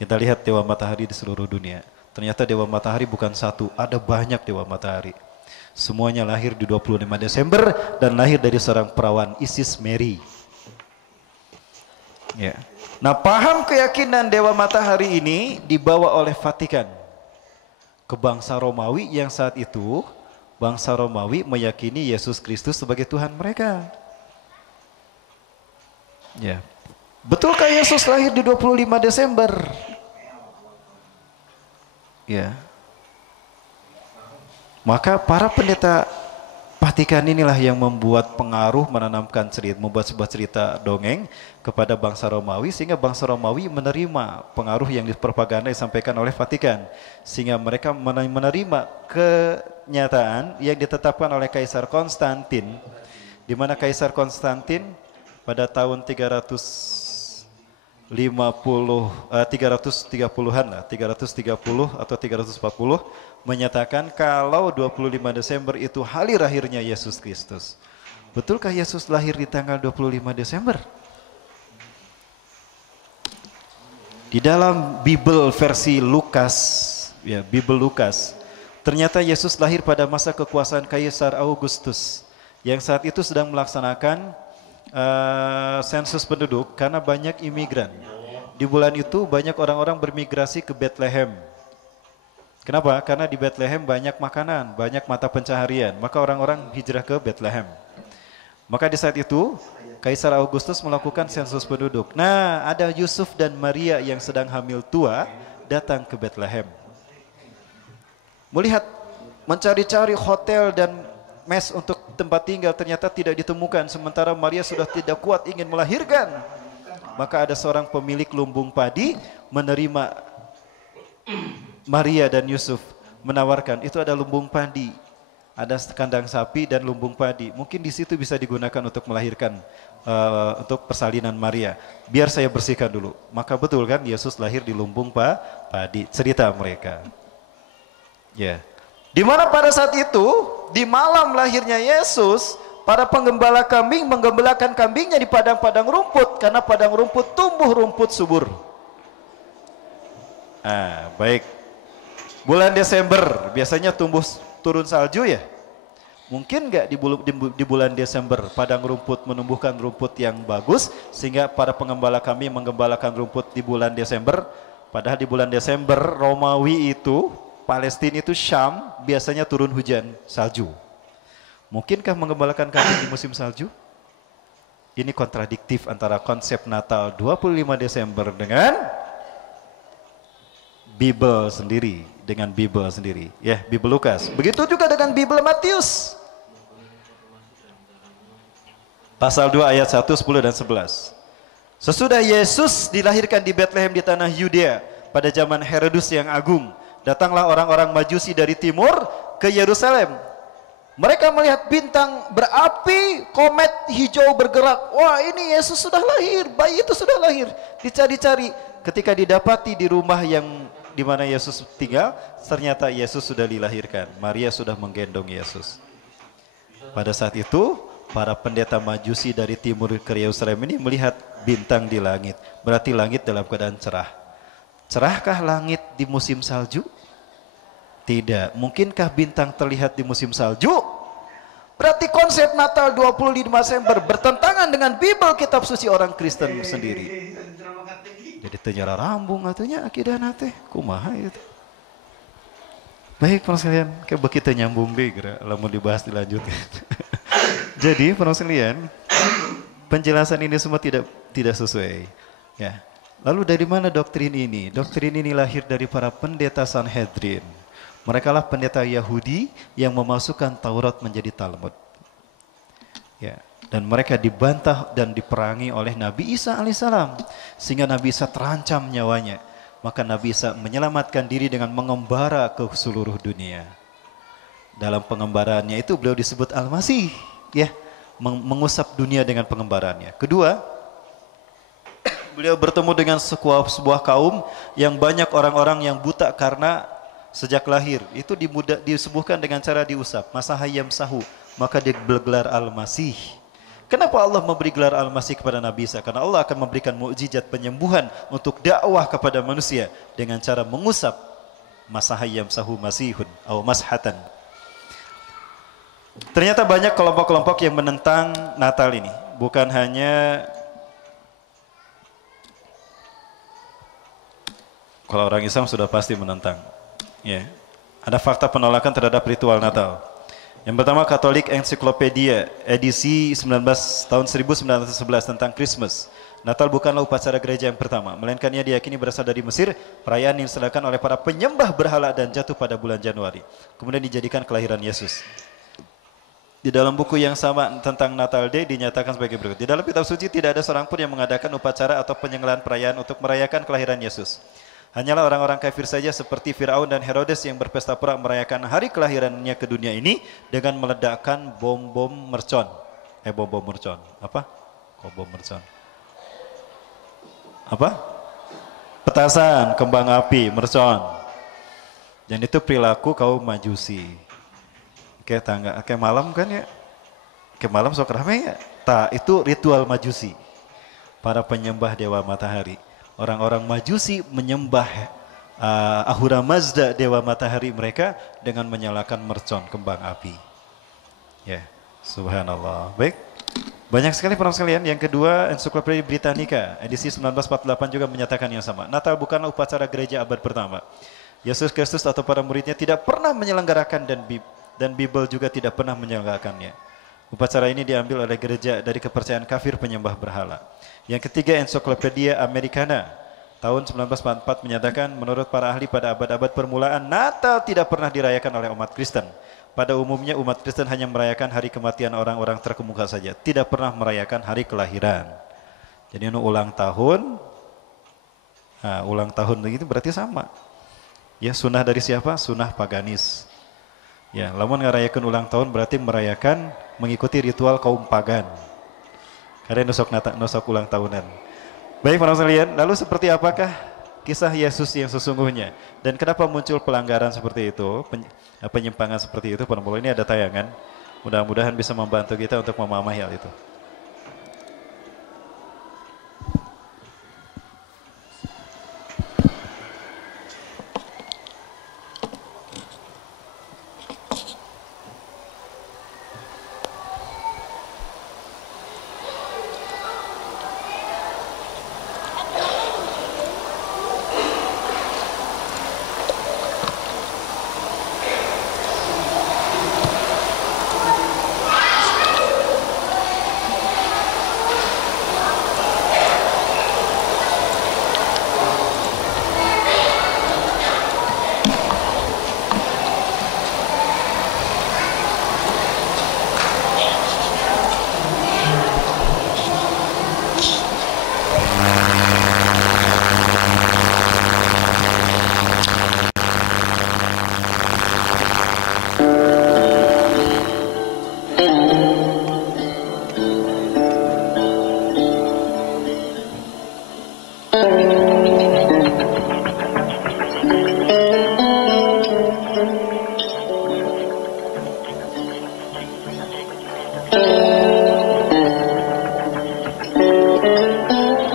Kita lihat dewa matahari di seluruh dunia. Ternyata dewa matahari bukan satu, ada banyak dewa matahari. Semuanya lahir di 25 Desember dan lahir dari seorang perawan Isis Mary. Ya. Nah, paham keyakinan dewa matahari ini dibawa oleh Vatikan ke bangsa Romawi yang saat itu bangsa Romawi meyakini Yesus Kristus sebagai Tuhan mereka. Ya. Betulkah Yesus lahir di 25 Desember? Ya. Maka para pendeta Vatikan inilah yang membuat pengaruh, menanamkan cerita, membuat sebuah cerita dongeng kepada bangsa Romawi, sehingga bangsa Romawi menerima pengaruh yang dipropaganda disampaikan oleh Vatikan, sehingga mereka menerima kenyataan yang ditetapkan oleh Kaisar Konstantin, di mana Kaisar Konstantin pada tahun 330-an lah, 330 atau 340 menyatakan kalau 25 Desember itu hari lahirnya Yesus Kristus. Betulkah Yesus lahir di tanggal 25 Desember? Di dalam Bible versi Lukas, ya Bible Lukas, ternyata Yesus lahir pada masa kekuasaan Kaisar Augustus yang saat itu sedang melaksanakan sensus penduduk karena banyak imigran. Di bulan itu banyak orang-orang bermigrasi ke Bethlehem. Kenapa? Karena di Bethlehem banyak makanan, banyak mata pencaharian. Maka orang-orang hijrah ke Bethlehem. Maka di saat itu Kaisar Augustus melakukan sensus penduduk. Nah, ada Yusuf dan Maria yang sedang hamil tua datang ke Bethlehem. Melihat, mencari-cari hotel dan mes untuk tempat tinggal ternyata tidak ditemukan. Sementara Maria sudah tidak kuat ingin melahirkan. Maka ada seorang pemilik lumbung padi menerima Maria dan Yusuf, menawarkan itu ada lumbung padi, ada kandang sapi dan lumbung padi. Mungkin di situ bisa digunakan untuk melahirkan, untuk persalinan Maria. Biar saya bersihkan dulu. Maka betul kan Yesus lahir di lumbung padi. Cerita mereka. Ya. Di mana pada saat itu, di malam lahirnya Yesus, para penggembala kambing menggembalakan kambingnya di padang-padang rumput, karena padang rumput tumbuh rumput subur. Baik. Bulan Desember biasanya turun salju ya. Mungkin nggak di bulan Desember padang rumput menumbuhkan rumput yang bagus sehingga para penggembala kami menggembalakan rumput di bulan Desember. Padahal di bulan Desember Romawi itu, Palestina itu Syam biasanya turun hujan salju. Mungkinkah menggembalakan kambing di musim salju? Ini kontradiktif antara konsep Natal 25 Desember dengan Bible sendiri, ya, Bible Lukas. Begitu juga dengan Bible Matius. Pasal 2 ayat 1, 10 dan 11. Sesudah Yesus dilahirkan di Bethlehem di tanah Yudea pada zaman Herodus yang agung, datanglah orang-orang Majusi dari timur ke Yerusalem. Mereka melihat bintang berapi, komet hijau bergerak. Wah, ini Yesus sudah lahir, bayi itu sudah lahir. Dicari-cari, ketika didapati di rumah yang di mana Yesus tinggal, ternyata Yesus sudah dilahirkan. Maria sudah menggendong Yesus. Pada saat itu, para pendeta Majusi dari timur ke Yerusalem ini melihat bintang di langit. Berarti langit dalam keadaan cerah. Cerahkah langit di musim salju? Tidak. Mungkinkah bintang terlihat di musim salju? Berarti konsep Natal 25 Desember bertentangan dengan Bible kitab suci orang Kristen sendiri. Jadi ternyata rambung atunya akidah nate kumaha itu. Baik para sekalian, kayak begitu nyambung deh kira lamun dibahas dilanjutkan. Jadi para sekalian, penjelasan ini semua tidak sesuai. Ya. Lalu dari mana doktrin ini? Doktrin ini lahir dari para pendeta Sanhedrin. Mereka lah pendeta Yahudi yang memasukkan Taurat menjadi Talmud. Ya. Dan mereka dibantah dan diperangi oleh Nabi Isa alaihissalam. Sehingga Nabi Isa terancam nyawanya. Maka Nabi Isa menyelamatkan diri dengan mengembara ke seluruh dunia. Dalam pengembaraannya itu beliau disebut Al-Masih. Ya, mengusap dunia dengan pengembaraannya. Kedua, beliau bertemu dengan sebuah kaum yang banyak orang-orang yang buta karena sejak lahir. Itu disembuhkan dengan cara diusap. Masahayam sahu. Maka dia bergelar Al-Masih. Kenapa Allah memberi gelar Al-Masih kepada Nabi Isa? Karena Allah akan memberikan mukjizat penyembuhan untuk dakwah kepada manusia dengan cara mengusap masahayam sahu masihun atau mashatan. Ternyata banyak kelompok-kelompok yang menentang Natal ini. Bukan hanya kalau orang Islam sudah pasti menentang. Ya. Ada fakta penolakan terhadap ritual Natal. Yang pertama, Katolik Encyclopedia edisi tahun 1911 tentang Christmas Natal bukanlah upacara gereja yang pertama, melainkan ia diyakini berasal dari Mesir, perayaan yang diselenggarakan oleh para penyembah berhala dan jatuh pada bulan Januari. Kemudian dijadikan kelahiran Yesus. Di dalam buku yang sama tentang Natal Day dinyatakan sebagai berikut. Di dalam kitab suci tidak ada seorang pun yang mengadakan upacara atau penyembelihan perayaan untuk merayakan kelahiran Yesus. Hanyalah orang-orang kafir saja seperti Firaun dan Herodes yang berpesta pora merayakan hari kelahirannya ke dunia ini dengan meledakkan bom-bom mercon. Bom-bom mercon. Apa? Kok bom mercon? Apa? Petasan, kembang api, mercon. Dan itu perilaku kaum Majusi. Kayak malam kan ya? Kayak malam sok rame ya? Itu ritual Majusi. Para penyembah dewa matahari. Orang-orang Majusi menyembah Ahura Mazda, dewa matahari mereka, dengan menyalakan mercon, kembang api. Ya, subhanallah. Baik. Banyak sekali para sekalian. Yang kedua, Ensiklopedia Britannica edisi 1948 juga menyatakan yang sama. Natal bukanlah upacara gereja abad pertama. Yesus Kristus atau para muridnya tidak pernah menyelenggarakan dan Bible juga tidak pernah menyelenggarakannya. Upacara ini diambil oleh gereja dari kepercayaan kafir penyembah berhala. Yang ketiga, Ensiklopedia Americana tahun 1944 menyatakan menurut para ahli pada abad-abad permulaan Natal tidak pernah dirayakan oleh umat Kristen. Pada umumnya umat Kristen hanya merayakan hari kematian orang-orang terkemuka saja, tidak pernah merayakan hari kelahiran. Jadi ulang tahun itu berarti sama. Ya, sunnah dari siapa? Sunnah paganis. Ya, lamun ngarayakeun ulang tahun berarti merayakan mengikuti ritual kaum pagan. Karena nusok ulang tahunan. Baik para sekalian, lalu seperti apakah kisah Yesus yang sesungguhnya? Dan kenapa muncul pelanggaran seperti itu, penyimpangan seperti itu? Para ini ada tayangan. Mudah-mudahan bisa membantu kita untuk memahami hal itu.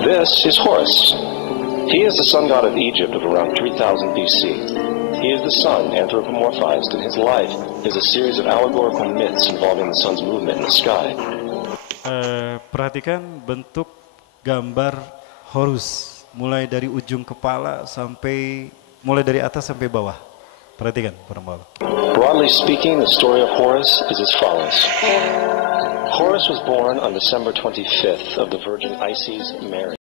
This is Horus. He is the sun god of Egypt of around 3000 BC. He is the sun anthropomorphized, and his life is a series of allegorical myths involving the sun's movement in the sky. Perhatikan bentuk gambar Horus, mulai dari ujung kepala mulai dari atas sampai bawah. Perhatikan, para malam. Broadly speaking, the story of Horus is as follows. Horus was born on December 25th of the Virgin Isis Mary.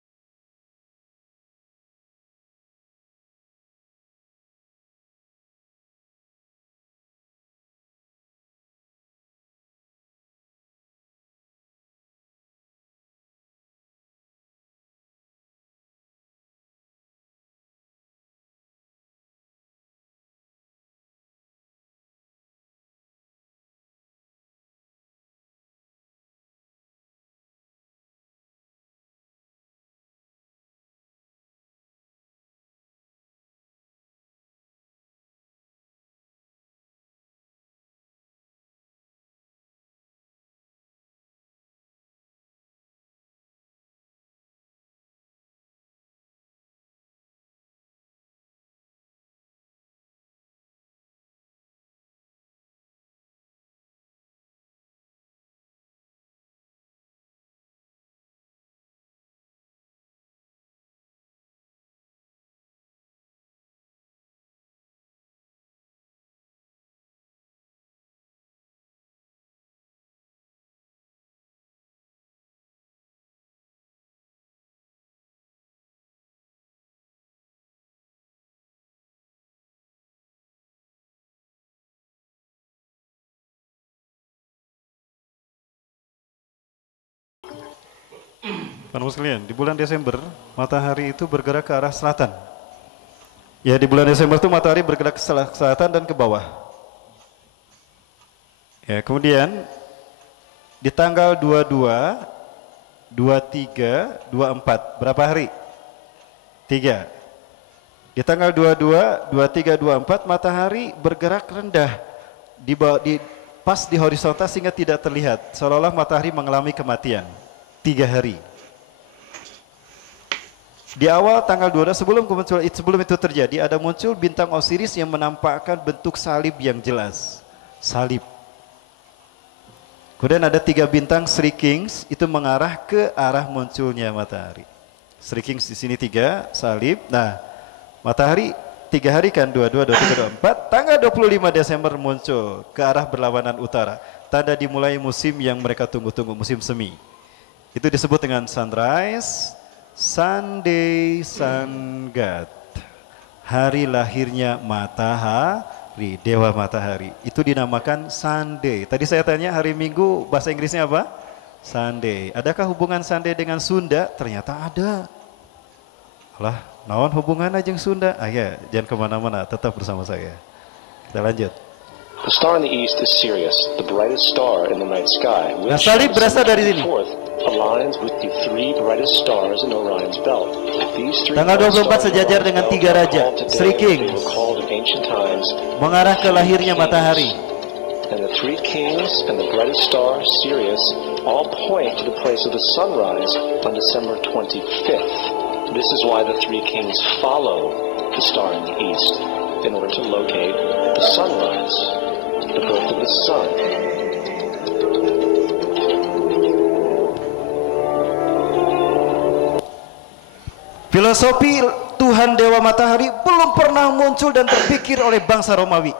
Para sekalian, di bulan Desember matahari itu bergerak ke arah selatan. Ya, di bulan Desember itu matahari bergerak ke selatan dan ke bawah. Ya, kemudian di tanggal 22, 23, 24, berapa hari? 3. Di tanggal 22, 23, 24 matahari bergerak rendah pas di horizontal sehingga tidak terlihat, seolah-olah matahari mengalami kematian. 3 hari. Di awal tanggal 2 sebelum itu terjadi ada muncul bintang Osiris yang menampakkan bentuk salib yang jelas. Salib. Kemudian ada 3 bintang Sri Kings itu mengarah ke arah munculnya matahari. Sri Kings di sini 3 salib. Nah, matahari 3 hari kan 22, 23, 24. Tanggal 25 Desember muncul ke arah berlawanan utara. Tanda dimulai musim yang mereka tunggu-tunggu, musim semi. Itu disebut dengan sunrise, Sunday, Sun God. Hari lahirnya matahari, dewa matahari. Itu dinamakan Sunday. Tadi saya tanya hari Minggu bahasa Inggrisnya apa? Sunday. Adakah hubungan Sunday dengan Sunda? Ternyata ada. Alah, naon hubungan aja dengan Sunda? Ya, jangan kemana-mana, tetap bersama saya. Kita lanjut. The star in the east is Sirius, the brightest star in the night sky, Nah, which salib berasal dari sini. aligns with the 3 brightest stars in Orion's belt. These 3 Tanggal bright 24 stars in sejajar Orion's dengan belt 3 are raja, called today Sri as they Kings, were called in ancient times, mengarah ke lahirnya matahari. and the 3 kings and the brightest star, Sirius, all point to the place of the sunrise on December 25th. This is why the 3 kings follow the star in the east in order to locate the sunrise, the birth of the sun. Filosofi Tuhan Dewa Matahari belum pernah muncul dan terpikir oleh bangsa Romawi.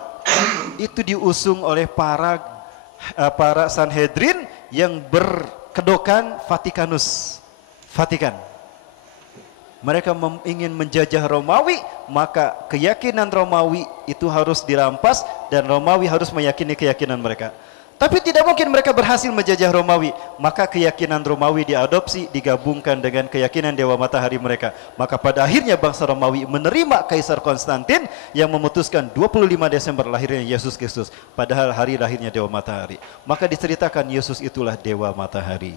Itu diusung oleh para Sanhedrin yang berkedokan Vatikan. Mereka ingin menjajah Romawi, maka keyakinan Romawi itu harus dirampas dan Romawi harus meyakini keyakinan mereka. Tapi tidak mungkin mereka berhasil menjajah Romawi, maka keyakinan Romawi diadopsi, digabungkan dengan keyakinan Dewa Matahari mereka. Maka pada akhirnya bangsa Romawi menerima Kaisar Konstantin yang memutuskan 25 Desember lahirnya Yesus Kristus, padahal hari lahirnya Dewa Matahari. Maka diceritakan Yesus itulah Dewa Matahari.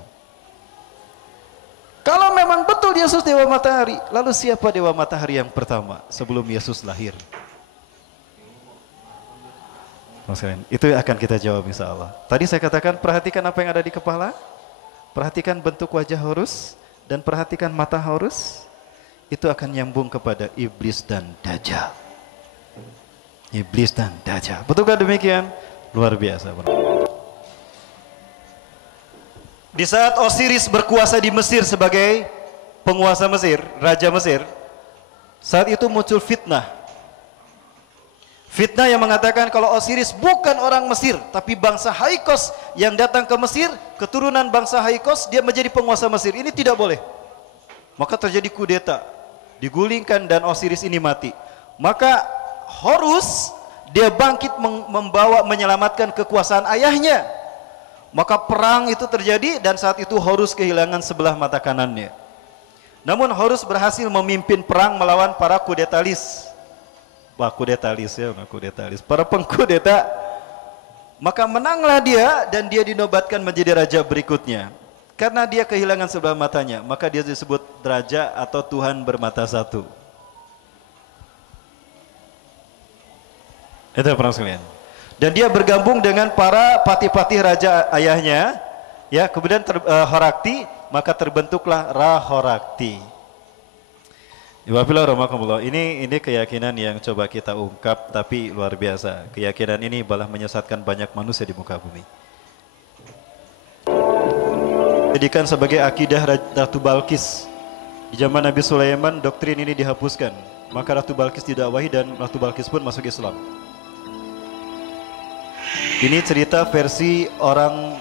Kalau memang betul Yesus Dewa Matahari, lalu siapa Dewa Matahari yang pertama sebelum Yesus lahir? Itu akan kita jawab insya Allah. Tadi saya katakan perhatikan apa yang ada di kepala, perhatikan bentuk wajah Horus, dan perhatikan mata Horus. Itu akan nyambung kepada iblis dan dajjal. Iblis dan dajjal. Betulkah demikian? Luar biasa. Di saat Osiris berkuasa di Mesir sebagai penguasa Mesir, raja Mesir, saat itu muncul fitnah. Fitnah yang mengatakan kalau Osiris bukan orang Mesir, tapi bangsa Haikos yang datang ke Mesir, keturunan bangsa Haikos, dia menjadi penguasa Mesir. Ini tidak boleh. Maka terjadi kudeta, digulingkan dan Osiris ini mati. Maka Horus, dia bangkit menyelamatkan kekuasaan ayahnya. Maka perang itu terjadi dan saat itu Horus kehilangan sebelah mata kanannya. Namun Horus berhasil memimpin perang melawan para kudetalis. Para pengkudeta. Maka menanglah dia dan dia dinobatkan menjadi raja berikutnya. Karena dia kehilangan sebelah matanya, maka dia disebut raja atau Tuhan bermata satu. Itu perang sekalian. Dan dia bergabung dengan para patih-patih raja ayahnya, ya, kemudian Horakti, maka terbentuklah Rahorakti. Ini keyakinan yang coba kita ungkap, tapi luar biasa. Keyakinan ini malah menyesatkan banyak manusia di muka bumi. Dijadikan sebagai akidah Ratu Balkis. Di zaman Nabi Sulaiman, doktrin ini dihapuskan. Maka Ratu Balkis didakwahi dan Ratu Balkis pun masuk Islam. Ini cerita versi orang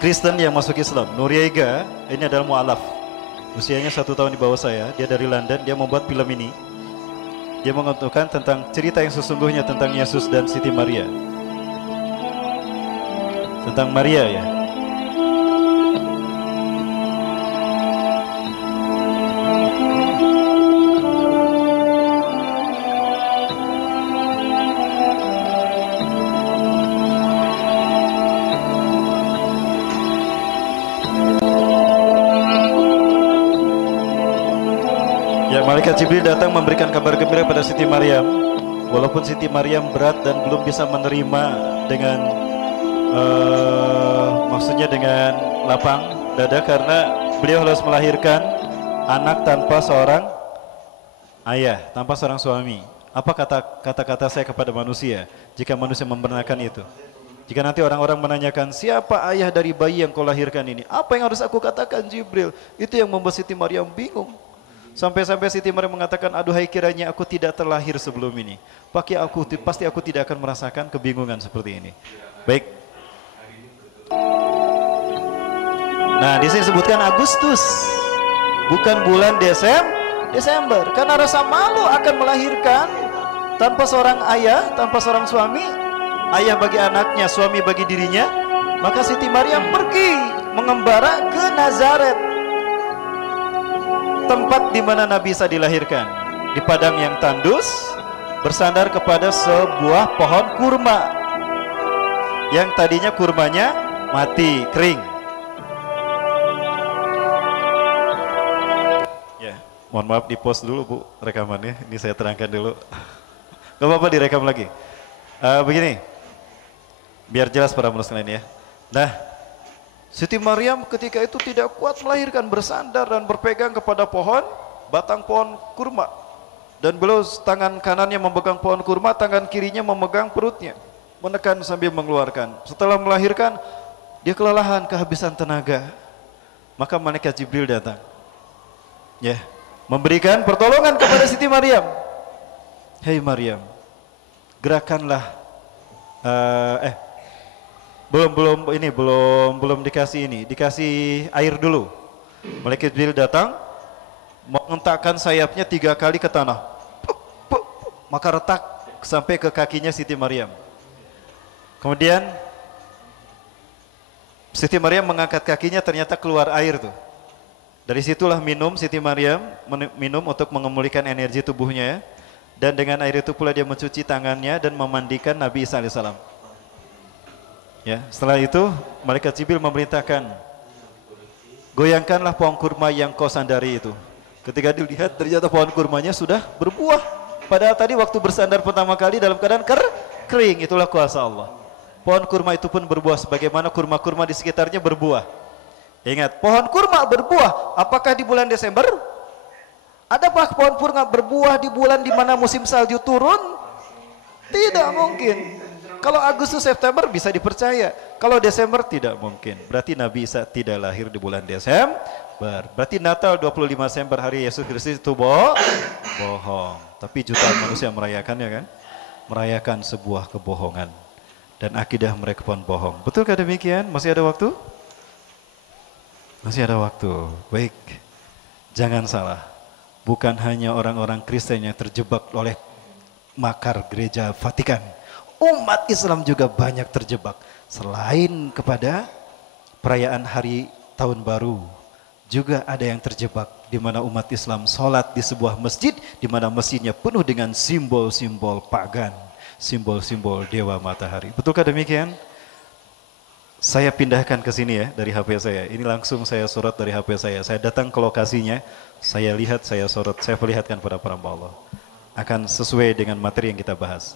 Kristen yang masuk Islam. Noriega, ini adalah mu'alaf. Usianya 1 tahun di bawah saya, dia dari London, dia membuat film ini. Dia mengentukan tentang cerita yang sesungguhnya tentang Yesus dan Siti Maria. Tentang Maria ya. Malaikat Jibril datang memberikan kabar gembira pada Siti Maryam. Walaupun Siti Maryam berat dan belum bisa menerima dengan maksudnya dengan lapang dada, karena beliau harus melahirkan anak tanpa seorang ayah, tanpa seorang suami. Apa kata-kata saya kepada manusia jika manusia membenarkan itu? Jika nanti orang-orang menanyakan, siapa ayah dari bayi yang kau lahirkan ini? Apa yang harus aku katakan, Jibril? Itu yang membuat Siti Maryam bingung. Sampai-sampai Siti Maryam mengatakan, aduhai kiranya aku tidak terlahir sebelum ini. Pasti aku tidak akan merasakan kebingungan seperti ini. Baik. Nah, di sini disebutkan Agustus, bukan bulan Desember. Karena rasa malu akan melahirkan tanpa seorang ayah, tanpa seorang suami. Ayah bagi anaknya, suami bagi dirinya. Maka Siti Maryam pergi mengembara ke Nazaret, tempat di mana Nabi Isa dilahirkan, di padang yang tandus, bersandar kepada sebuah pohon kurma yang tadinya kurmanya mati, kering. Ya, mohon maaf di pause dulu Bu rekamannya. Ini saya terangkan dulu. Gak apa-apa direkam lagi. Begini, biar jelas para penulis lain ya. Nah, Siti Maryam ketika itu tidak kuat melahirkan, bersandar dan berpegang kepada batang pohon kurma. Dan beliau tangan kanannya memegang pohon kurma, tangan kirinya memegang perutnya, menekan sambil mengeluarkan. Setelah melahirkan, dia kelelahan, kehabisan tenaga. Maka malaikat Jibril datang, ya, memberikan pertolongan kepada Siti Maryam. Hei Maryam, gerakanlah. Belum dikasih air dulu. Malaikat Jibril datang, mengentakkan sayapnya 3 kali ke tanah, maka retak sampai ke kakinya Siti Maryam. Kemudian Siti Maryam mengangkat kakinya, ternyata keluar air tuh. Dari situlah Siti Maryam minum untuk mengemulihkan energi tubuhnya, ya. Dan dengan air itu pula dia mencuci tangannya dan memandikan Nabi Isa alaihissalam. Ya, setelah itu malaikat Jibril memerintahkan, goyangkanlah pohon kurma yang kau sandari itu. Ketika dilihat, ternyata pohon kurmanya sudah berbuah. Padahal tadi waktu bersandar pertama kali dalam keadaan kering. Itulah kuasa Allah. Pohon kurma itu pun berbuah sebagaimana kurma-kurma di sekitarnya berbuah. Ingat, pohon kurma berbuah. Apakah di bulan Desember? Adakah pohon kurma berbuah di bulan di mana musim salju turun? Tidak mungkin. Kalau Agustus September bisa dipercaya. Kalau Desember tidak mungkin. Berarti Nabi Isa tidak lahir di bulan Desember. Berarti Natal 25 Desember hari Yesus Kristus itu bohong. Tapi jutaan manusia merayakannya kan? Merayakan sebuah kebohongan. Dan akidah mereka pun bohong. Betulkah demikian? Masih ada waktu? Masih ada waktu. Baik. Jangan salah. Bukan hanya orang-orang Kristen yang terjebak oleh makar gereja Vatikan. Umat Islam juga banyak terjebak. Selain kepada perayaan hari tahun baru, juga ada yang terjebak di mana umat Islam sholat di sebuah masjid, di mana masjidnya penuh dengan simbol-simbol pagan, simbol-simbol dewa matahari. Betulkah demikian? Saya pindahkan ke sini ya dari HP saya. Ini langsung saya sorot dari HP saya. Saya datang ke lokasinya, saya lihat, saya sorot, saya perlihatkan pada para hamba Allah. Akan sesuai dengan materi yang kita bahas.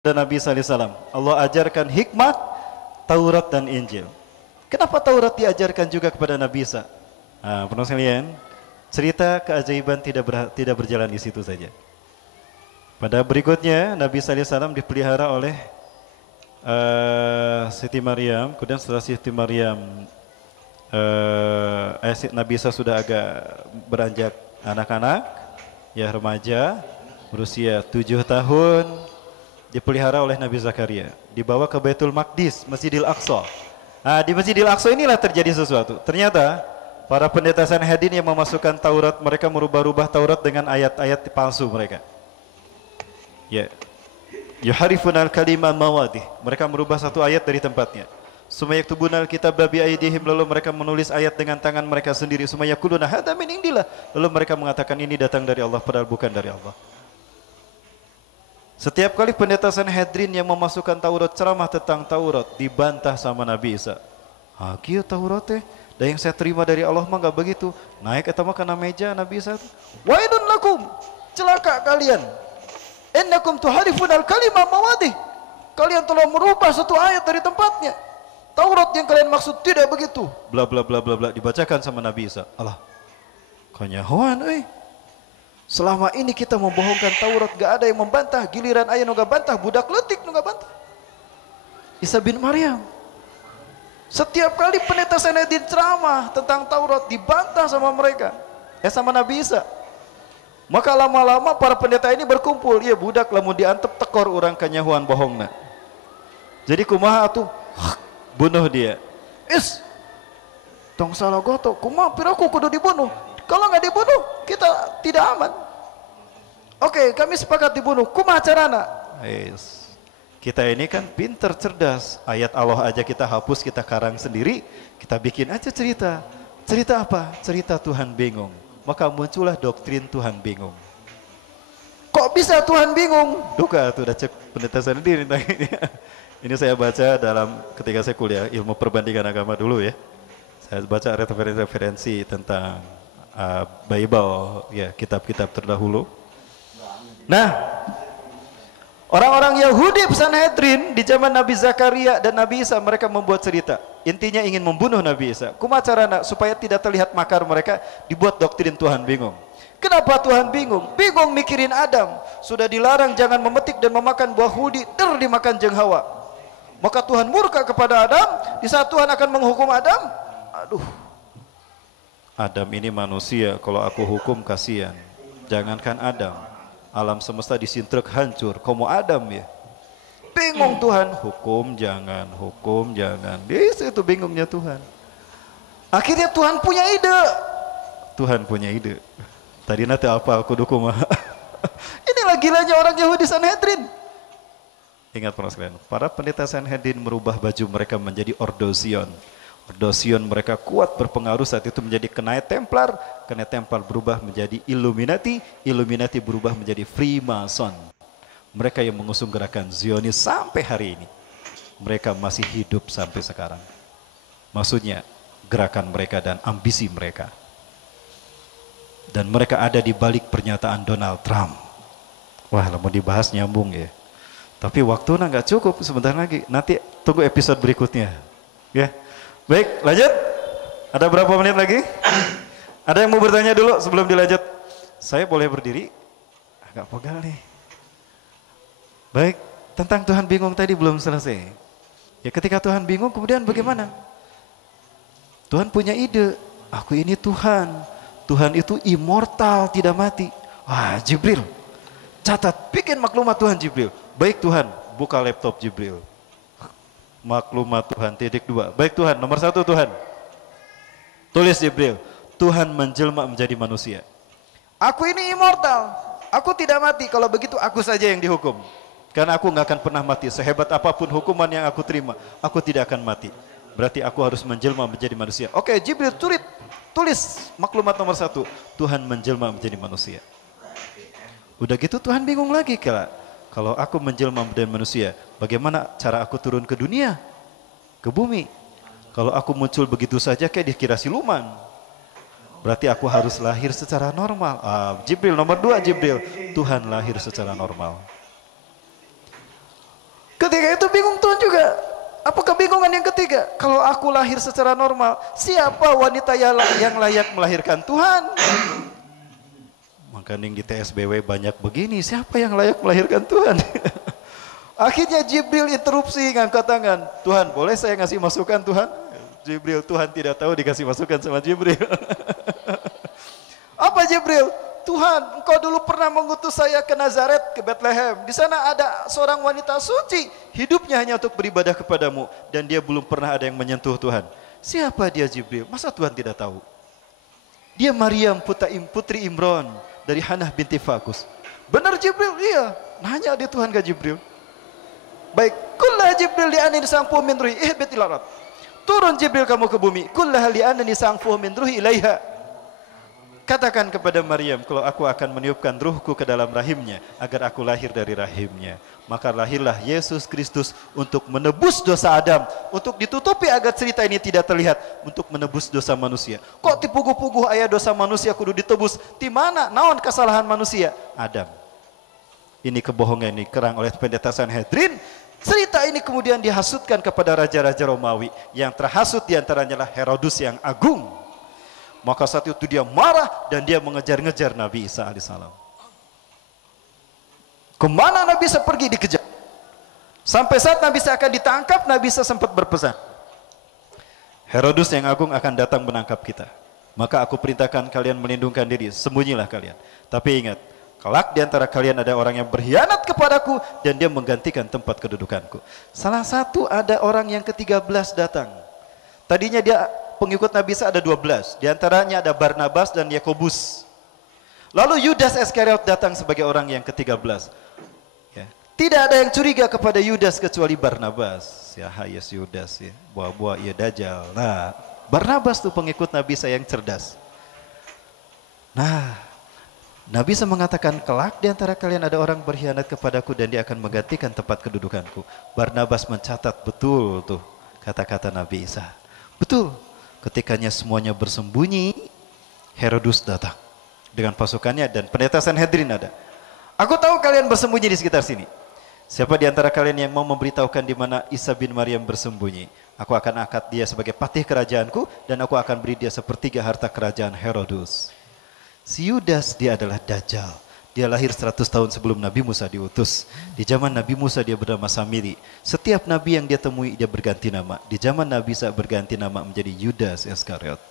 dan Nabi SAW. Allah ajarkan hikmah Taurat dan Injil. Kenapa Taurat diajarkan juga kepada Nabi Isa? Nah, penuh sekalian, cerita keajaiban tidak berjalan di situ saja. Pada berikutnya Nabi SAW dipelihara oleh Siti Maryam. Kemudian setelah Siti Maryam Nabi Isa sudah agak beranjak anak-anak, ya remaja, berusia 7 tahun, dipelihara oleh Nabi Zakaria, dibawa ke Baitul Maqdis, Masjidil Aqsa. Nah, di Masjidil Aqsa inilah terjadi sesuatu. Ternyata para pendeta Sanhedrin yang memasukkan Taurat, mereka merubah-rubah Taurat dengan ayat-ayat palsu mereka. Ya, yuharifunal kalima mawadih. Mereka merubah satu ayat dari tempatnya. Sumayaktubunal kitab bi aydihim, lalu mereka menulis ayat dengan tangan mereka sendiri. Sumayakuluna hadza min indillah, lalu mereka mengatakan ini datang dari Allah padahal bukan dari Allah. Setiap kali pendeta Sanhedrin yang memasukkan Taurat, ceramah tentang Taurat, dibantah sama Nabi Isa. Ah, kieu Taurat teh, da yang saya terima dari Allah mah enggak begitu. Naik eta mah kana meja Nabi Isa. Wailun lakum, celaka kalian. Innakum tuharifunal kalima mawadih. Kalian telah merubah satu ayat dari tempatnya. Taurat yang kalian maksud tidak begitu. Bla bla bla bla bla, dibacakan sama Nabi Isa. Allah, kanyahoan euy. Selama ini kita membohongkan Taurat, gak ada yang membantah. Giliran aya nu bantah, budak leutik nu bantah. Isa bin Maryam. Setiap kali pendeta Sanhedrin ceramah tentang Taurat, dibantah sama mereka. Sama Nabi Isa. Maka lama-lama para pendeta ini berkumpul. Iya budak lamun diantep tekor orang kanyahuan bohongna. Jadi kumaha atuh? Bunuh dia. Tong salah goto. Kumaha piraku kudu dibunuh? Kalau nggak dibunuh, kita tidak aman. Oke, kami sepakat dibunuh. Kumaha carana? Kita ini kan pinter, cerdas. Ayat Allah aja kita hapus, kita karang sendiri. Kita bikin aja cerita. Cerita apa? Cerita Tuhan bingung. Maka muncullah doktrin Tuhan bingung. Kok bisa Tuhan bingung? Duka tuh udah cek pendeta sendiri. Ini saya baca ketika saya kuliah ilmu perbandingan agama dulu ya. Saya baca referensi tentang Bible, ya kitab-kitab terdahulu. Nah, orang-orang Yahudi Sanhedrin di zaman Nabi Zakaria dan Nabi Isa, mereka membuat cerita. Intinya ingin membunuh Nabi Isa. Kumaha carana supaya tidak terlihat makar mereka, dibuat doktrin Tuhan bingung. Kenapa Tuhan bingung? Bingung mikirin Adam. Sudah dilarang jangan memetik dan memakan buah hudi, dimakan jeung Hawa. Maka Tuhan murka kepada Adam. Di saat Tuhan akan menghukum Adam, aduh, Adam ini manusia, kalau aku hukum kasihan. Jangankan Adam, alam semesta disintrek hancur. Kamu Adam ya. Bingung Tuhan, hukum jangan. Itu bingungnya Tuhan. Akhirnya Tuhan punya ide. Tadi nanti apa aku dukung. Inilah gilanya orang Yahudi Sanhedrin. Ingat para sekalian, para pendeta Sanhedrin merubah baju mereka menjadi ordosion. Ordosion mereka kuat berpengaruh saat itu menjadi Knight Templar. Knight Templar berubah menjadi Illuminati. Illuminati berubah menjadi Freemason. Mereka yang mengusung gerakan Zionis sampai hari ini. Mereka masih hidup sampai sekarang. Maksudnya gerakan mereka dan ambisi mereka. Dan mereka ada di balik pernyataan Donald Trump. Wah, mau dibahas nyambung ya. Tapi waktunya nggak cukup, sebentar lagi. Nanti tunggu episode berikutnya. Ya. Baik, lanjut. Ada berapa menit lagi? Ada yang mau bertanya dulu sebelum dilanjut? Saya boleh berdiri? Agak pegal nih. Baik, tentang Tuhan bingung tadi belum selesai. Ya ketika Tuhan bingung kemudian bagaimana? Tuhan punya ide. Aku ini Tuhan. Tuhan itu immortal, tidak mati. Wah, Jibril. Catat, bikin maklumat Tuhan Jibril. Baik Tuhan, buka laptop Jibril. Maklumat Tuhan, .2. Baik Tuhan, nomor 1 Tuhan. Tulis Jibril, Tuhan menjelma menjadi manusia. Aku ini immortal, aku tidak mati. Kalau begitu aku saja yang dihukum. Karena aku nggak akan pernah mati. Sehebat apapun hukuman yang aku terima, aku tidak akan mati. Berarti aku harus menjelma menjadi manusia. Oke, Jibril tulis maklumat nomor 1. Tuhan menjelma menjadi manusia. Udah gitu Tuhan bingung lagi. Kalau aku menjelma menjadi manusia, bagaimana cara aku turun ke dunia? Ke bumi. Kalau aku muncul begitu saja kayak dikira siluman. Berarti aku harus lahir secara normal. Jibril nomor 2 Jibril. Tuhan lahir secara normal. Ketika itu bingung Tuhan juga. Apa kebingungan yang ketiga? Kalau aku lahir secara normal, siapa wanita yang layak melahirkan? Tuhan. Maka ning di TSBW banyak begini, siapa yang layak melahirkan? Tuhan. Akhirnya Jibril interupsi ngangkat tangan. Tuhan, boleh saya ngasih masukan Tuhan? Jibril, Tuhan tidak tahu dikasih masukan sama Jibril. Apa Jibril? Tuhan, engkau dulu pernah mengutus saya ke Nazaret, ke Bethlehem. Di sana ada seorang wanita suci, hidupnya hanya untuk beribadah kepadamu, dan dia belum pernah ada yang menyentuh Tuhan. Siapa dia Jibril? Masa Tuhan tidak tahu? Dia Maryam putri Imran dari Hanah binti Fakus. Benar Jibril? Iya. Nanya di Tuhan ke Jibril. Baik, kullah Jibril li'anni sangfuh min ruhi ihbit ila ard. Turun Jibril kamu ke bumi. Kullah li'anni sangfuh min ruhi ilaiha. Katakan kepada Maryam, kalau aku akan meniupkan ruhku ke dalam rahimnya, agar aku lahir dari rahimnya. Maka lahirlah Yesus Kristus untuk menebus dosa Adam, untuk ditutupi agar cerita ini tidak terlihat, untuk menebus dosa manusia. Kok dipuguh-puguh ayah dosa manusia kudu ditebus? Di mana? Naon kesalahan manusia? Adam. Ini kebohongan ini kerang oleh pendeta Sanhedrin. Cerita ini kemudian dihasutkan kepada raja-raja Romawi. Yang terhasut diantaranya adalah Herodus yang agung. Maka saat itu dia marah dan dia mengejar-ngejar Nabi Isa alaihissalam. Kemana Nabi Isa pergi dikejar. Sampai saat Nabi Isa akan ditangkap, Nabi Isa sempat berpesan. Herodus yang agung akan datang menangkap kita. Maka aku perintahkan kalian melindungkan diri, sembunyilah kalian. Tapi ingat, kelak di antara kalian ada orang yang berkhianat kepadaku dan dia menggantikan tempat kedudukanku. Salah satu ada orang yang ke-13 datang. Tadinya dia pengikut Nabi Isa ada 12. Di antaranya ada Barnabas dan Yakobus. Lalu Yudas Iskariot datang sebagai orang yang ke-13. Ya. Tidak ada yang curiga kepada Yudas kecuali Barnabas. Ya, hayes Yudas ya. Buah-buah ya dajjal. Nah, Barnabas tuh pengikut Nabi Isa yang cerdas. Nah, Nabi Isa mengatakan kelak di antara kalian ada orang berkhianat kepadaku dan dia akan menggantikan tempat kedudukanku. Barnabas mencatat betul tuh kata-kata Nabi Isa. Betul. Ketikanya semuanya bersembunyi, Herodus datang dengan pasukannya dan pendeta Sanhedrin ada. Aku tahu kalian bersembunyi di sekitar sini. Siapa di antara kalian yang mau memberitahukan di mana Isa bin Maryam bersembunyi? Aku akan angkat dia sebagai patih kerajaanku dan aku akan beri dia sepertiga harta kerajaan Herodus. Si Yudas dia adalah Dajjal. Dia lahir 100 tahun sebelum Nabi Musa diutus. Di zaman Nabi Musa dia bernama Samiri. Setiap nabi yang dia temui dia berganti nama. Di zaman Nabi Isa berganti nama menjadi Yudas Iskariot.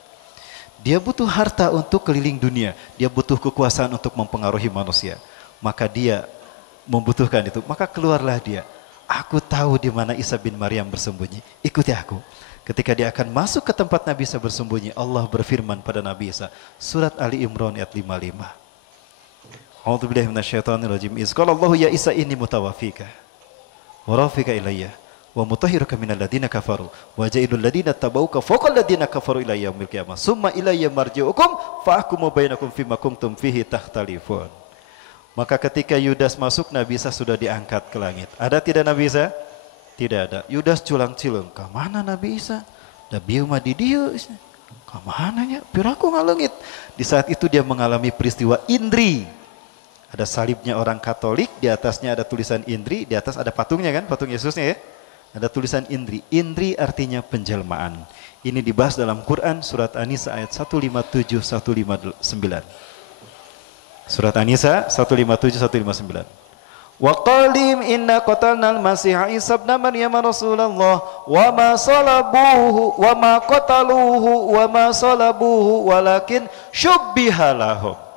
Dia butuh harta untuk keliling dunia. Dia butuh kekuasaan untuk mempengaruhi manusia. Maka dia membutuhkan itu. Maka keluarlah dia. Aku tahu di mana Isa bin Maryam bersembunyi. Ikuti aku. Ketika dia akan masuk ke tempat Nabi Isa bersembunyi, Allah berfirman pada Nabi Isa. Surat Ali Imran ayat 55. A'udzubillahi minasyaitonirrajim. Iz qala Allahu ya Isa inni mutawaffika wa rafika ilayya wa mutahhiruka minal ladzina kafaru wa ja'ilul ladzina tabauka fawqal ladzina kafaru ila yaumil qiyamah summa ilayya marji'ukum fa ahkumu bainakum fima kuntum fihi takhtalifun. Maka ketika Yudas masuk, Nabi Isa sudah diangkat ke langit. Ada tidak Nabi Isa? Tidak ada. Yudas culang-cilung. Ka mana Nabi Isa? Da bieu mah di dieu. Ka mana nya? Piraku ngalengit. Di saat itu dia mengalami peristiwa Indri. Ada salibnya orang Katolik, di atasnya ada tulisan Indri, di atas ada patungnya kan, patung Yesusnya ya. Ada tulisan Indri. Indri artinya penjelmaan. Ini dibahas dalam Quran surat An-Nisa ayat 157 159. Surat An-Nisa 157 159. Wa qalim inna qatalnal masiha Isa ibn Maryam Rasulullah wa ma salabuhu wa ma qataluhu wa ma salabuhu walakin syubbiha lahum.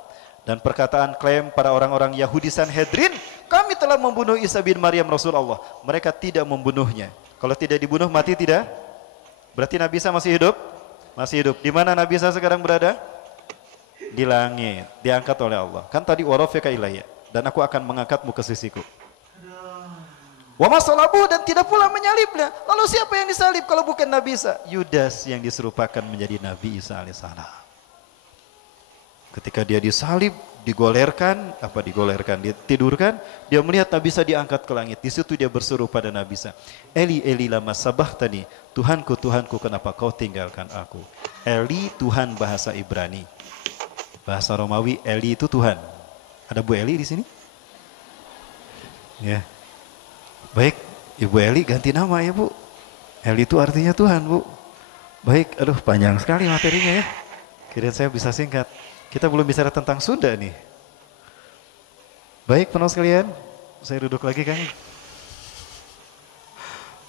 Dan perkataan klaim para orang-orang Yahudi Sanhedrin, kami telah membunuh Isa bin Maryam Rasulullah. Mereka tidak membunuhnya. Kalau tidak dibunuh mati tidak? Berarti Nabi Isa masih hidup? Masih hidup. Di mana Nabi Isa sekarang berada? Di langit, diangkat oleh Allah. Kan tadi warafika ilayya, dan aku akan mengangkatmu ke sisiku. Wa masalabu, dan tidak pula menyalibnya. Lalu siapa yang disalib kalau bukan Nabi Isa? Yudas yang diserupakan menjadi Nabi Isa alaihissalam. Ketika dia disalib, ditidurkan, dia melihat Nabi Isa diangkat ke langit. Di situ dia berseru pada Nabi Isa, Eli, Eli lama sabahtani, Tuhanku, Tuhanku, kenapa kau tinggalkan aku? Eli, Tuhan bahasa Ibrani. Bahasa Romawi, Eli itu Tuhan. Ada Bu Eli di sini? Ya. Baik, Ibu Eli ganti nama ya Bu. Eli itu artinya Tuhan Bu. Baik, aduh panjang sekali materinya ya. Kirain saya bisa singkat. Kita belum bicara tentang Sunda nih. Baik penuh sekalian, saya duduk lagi Kang.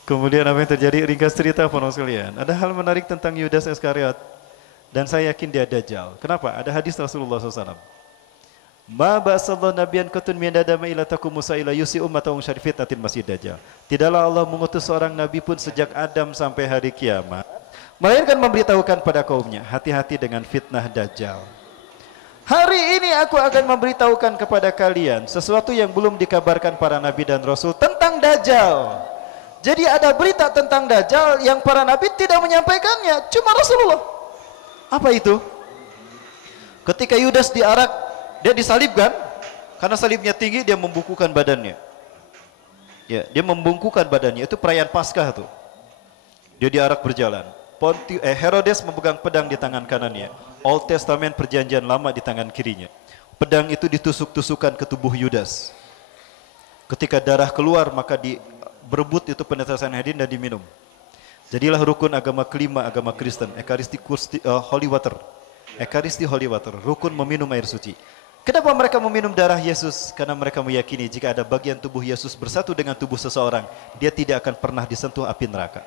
Kemudian apa yang terjadi? Ringkas cerita penuh sekalian. Ada hal menarik tentang Yudas Iskariot. Dan saya yakin dia Dajjal. Kenapa? Ada hadis Rasulullah SAW. Ma ba'asallahu nabiyan qatun min adama ila takum Musa ila yusi ummatahu syarifitatin masjid Dajjal. Tidaklah Allah mengutus seorang nabi pun sejak Adam sampai hari kiamat, melainkan memberitahukan pada kaumnya, hati-hati dengan fitnah Dajjal. Hari ini aku akan memberitahukan kepada kalian sesuatu yang belum dikabarkan para nabi dan rasul tentang Dajjal. Jadi ada berita tentang Dajjal yang para nabi tidak menyampaikannya, cuma Rasulullah. Apa itu? Ketika Yudas diarak, dia disalibkan, karena salibnya tinggi dia membungkukkan badannya. Ya, dia membungkukkan badannya. Itu perayaan Paskah tuh. Dia diarak berjalan. Herodes memegang pedang di tangan kanannya. Old Testament perjanjian lama di tangan kirinya. Pedang itu ditusuk-tusukan ke tubuh Yudas. Ketika darah keluar maka berebut itu pendeta Sanhedrin dan diminum. Jadilah rukun agama kelima agama Kristen, Holy Water. Ekaristi Holy Water, rukun meminum air suci. Kenapa mereka meminum darah Yesus? Karena mereka meyakini jika ada bagian tubuh Yesus bersatu dengan tubuh seseorang, dia tidak akan pernah disentuh api neraka.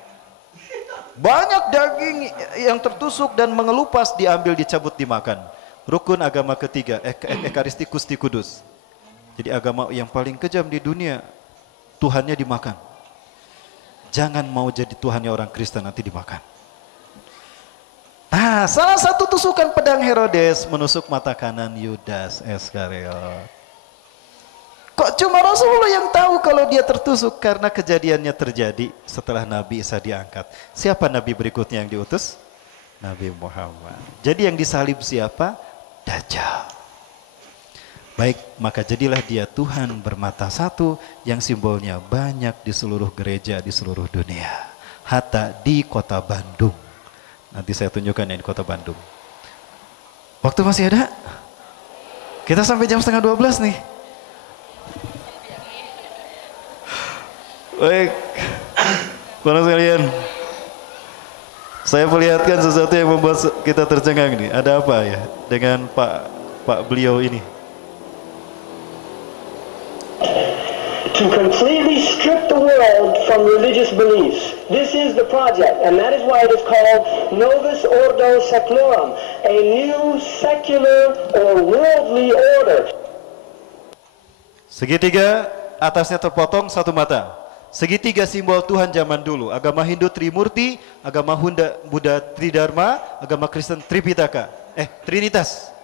Banyak daging yang tertusuk dan mengelupas diambil, dicabut, dimakan. Rukun agama ketiga, Ekaristi Kusti Kudus. Jadi agama yang paling kejam di dunia, Tuhannya dimakan. Jangan mau jadi Tuhannya orang Kristen, nanti dimakan. Nah, salah satu tusukan pedang Herodes menusuk mata kanan Yudas Iskariot. Kok cuma Rasulullah yang tahu kalau dia tertusuk? Karena kejadiannya terjadi setelah Nabi Isa diangkat. Siapa Nabi berikutnya yang diutus? Nabi Muhammad. Jadi yang disalib siapa? Dajjal. Baik, maka jadilah dia Tuhan bermata satu yang simbolnya banyak di seluruh gereja di seluruh dunia. Hatta di kota Bandung. Nanti saya tunjukkan yang di kota Bandung. Waktu masih ada? Kita sampai jam 11:30 nih. Baik, para sekalian, saya perlihatkan sesuatu yang membuat kita tercengang nih. Ada apa ya dengan Pak beliau ini? To completely strip the world from religious beliefs. This is the project, and that is why it is called Novus Ordo Seclorum, a new secular or worldly order. Segitiga atasnya terpotong satu mata. Segitiga simbol Tuhan zaman dulu. Agama Hindu Trimurti, agama Buddha Tridharma, agama Kristen Tripitaka. Trinitas.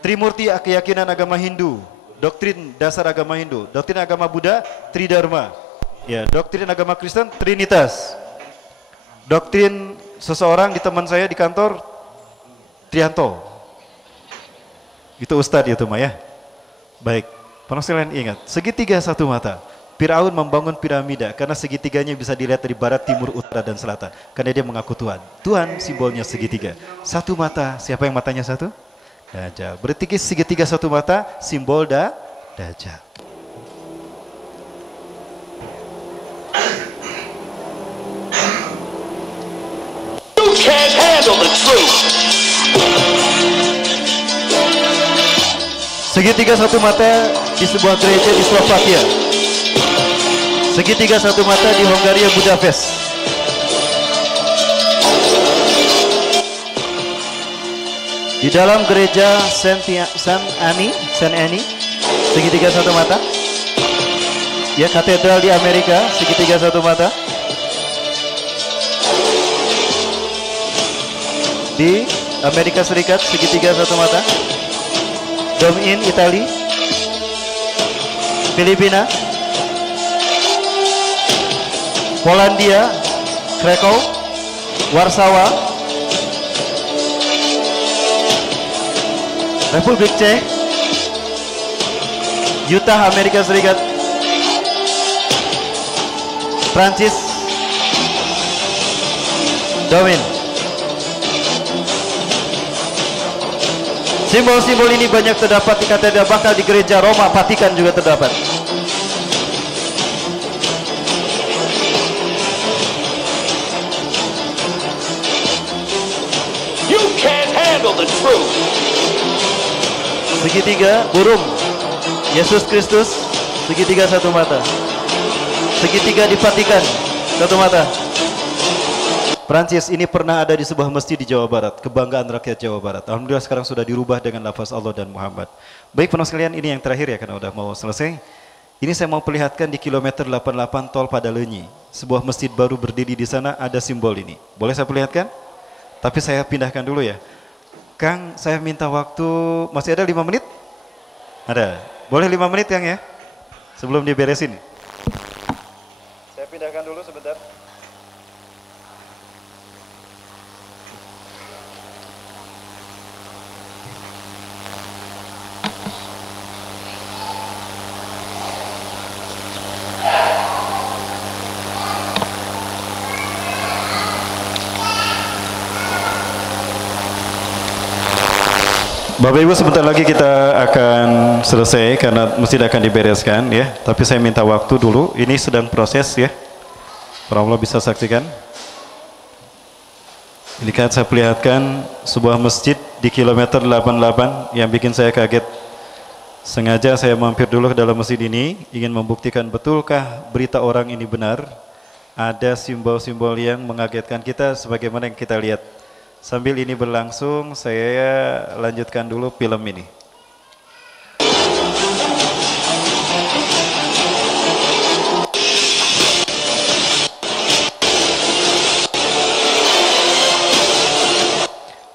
Trimurti keyakinan agama Hindu. Doktrin dasar agama Hindu, doktrin agama Buddha, Tridharma. Ya, doktrin agama Kristen, Trinitas. Doktrin seseorang di teman saya di kantor, Trianto. Itu Ustadz itu mah ya. Baik, penuh sekalian ingat, segitiga satu mata. Firaun membangun piramida karena segitiganya bisa dilihat dari barat, timur, utara, dan selatan. Karena dia mengaku Tuhan. Tuhan simbolnya segitiga. Satu mata, siapa yang matanya satu? Dajjal. Berarti segitiga satu mata, simbol Dajjal. You can't handle the truth. Segitiga satu mata di sebuah gereja di Slovakia. Segitiga satu mata di Hongaria, Budapest. Di dalam gereja Saint Annie, segitiga satu mata. Ya, katedral di Amerika, segitiga satu mata. Di Amerika Serikat, segitiga satu mata. Dom in Italia, Filipina, Polandia, Krakow, Warsawa, Republik Czech, Utah, Amerika Serikat, Prancis, Domin. Simbol-simbol ini banyak terdapat di katedral, bahkan di gereja Roma, Vatikan juga terdapat. the truth. Segitiga burung Yesus Kristus, segitiga satu mata. Segitiga di Vatikan, satu mata. Prancis ini pernah ada di sebuah masjid di Jawa Barat, kebanggaan rakyat Jawa Barat. Alhamdulillah sekarang sudah dirubah dengan lafaz Allah dan Muhammad. Baik penonton sekalian, ini yang terakhir ya karena udah mau selesai. Ini saya mau perlihatkan di kilometer 88 tol Padalenyi. Sebuah masjid baru berdiri di sana, ada simbol ini. Boleh saya perlihatkan? Tapi saya pindahkan dulu ya. Kang, saya minta waktu, masih ada 5 menit? Ada. Boleh 5 menit Kang ya? Sebelum diberesin. Saya pindahkan dulu sebentar. Bapak Ibu, sebentar lagi kita akan selesai karena masjid akan dibereskan ya. Tapi saya minta waktu dulu. Ini sedang proses ya. Para Allah bisa saksikan. Ini kan saya perlihatkan sebuah masjid di kilometer 88 yang bikin saya kaget. Sengaja saya mampir dulu ke dalam masjid ini, ingin membuktikan betulkah berita orang ini benar. Ada simbol-simbol yang mengagetkan kita sebagaimana yang kita lihat. Sambil ini berlangsung, saya lanjutkan dulu film ini.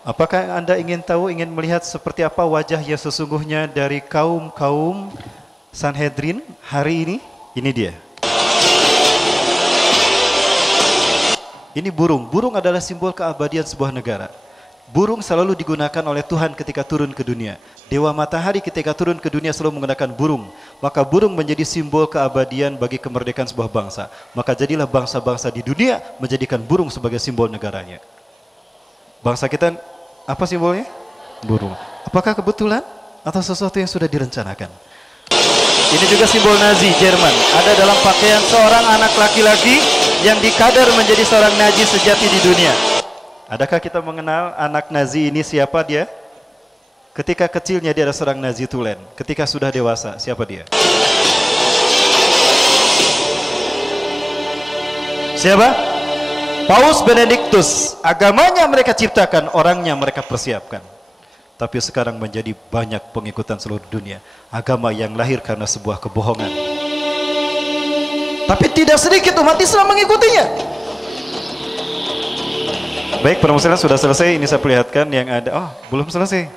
Apakah Anda ingin tahu, ingin melihat seperti apa wajah yang sesungguhnya dari kaum-kaum Sanhedrin hari ini? Ini dia. Ini burung. Burung adalah simbol keabadian sebuah negara. Burung selalu digunakan oleh Tuhan ketika turun ke dunia. Dewa matahari ketika turun ke dunia selalu menggunakan burung. Maka burung menjadi simbol keabadian bagi kemerdekaan sebuah bangsa. Maka jadilah bangsa-bangsa di dunia menjadikan burung sebagai simbol negaranya. Bangsa kita apa simbolnya? Burung. Apakah kebetulan atau sesuatu yang sudah direncanakan? Ini juga simbol Nazi Jerman. Ada dalam pakaian seorang anak laki-laki yang dikadar menjadi seorang Nazi sejati di dunia. Adakah kita mengenal anak Nazi ini siapa dia? Ketika kecilnya dia adalah seorang Nazi tulen. Ketika sudah dewasa, siapa dia? Siapa? Paus Benedictus. Agamanya mereka ciptakan, orangnya mereka persiapkan. Tapi sekarang menjadi banyak pengikutan seluruh dunia. Agama yang lahir karena sebuah kebohongan. Tapi tidak sedikit umat Islam mengikutinya. Baik, permasalahan sudah selesai. Ini saya perlihatkan yang ada. Oh, belum selesai.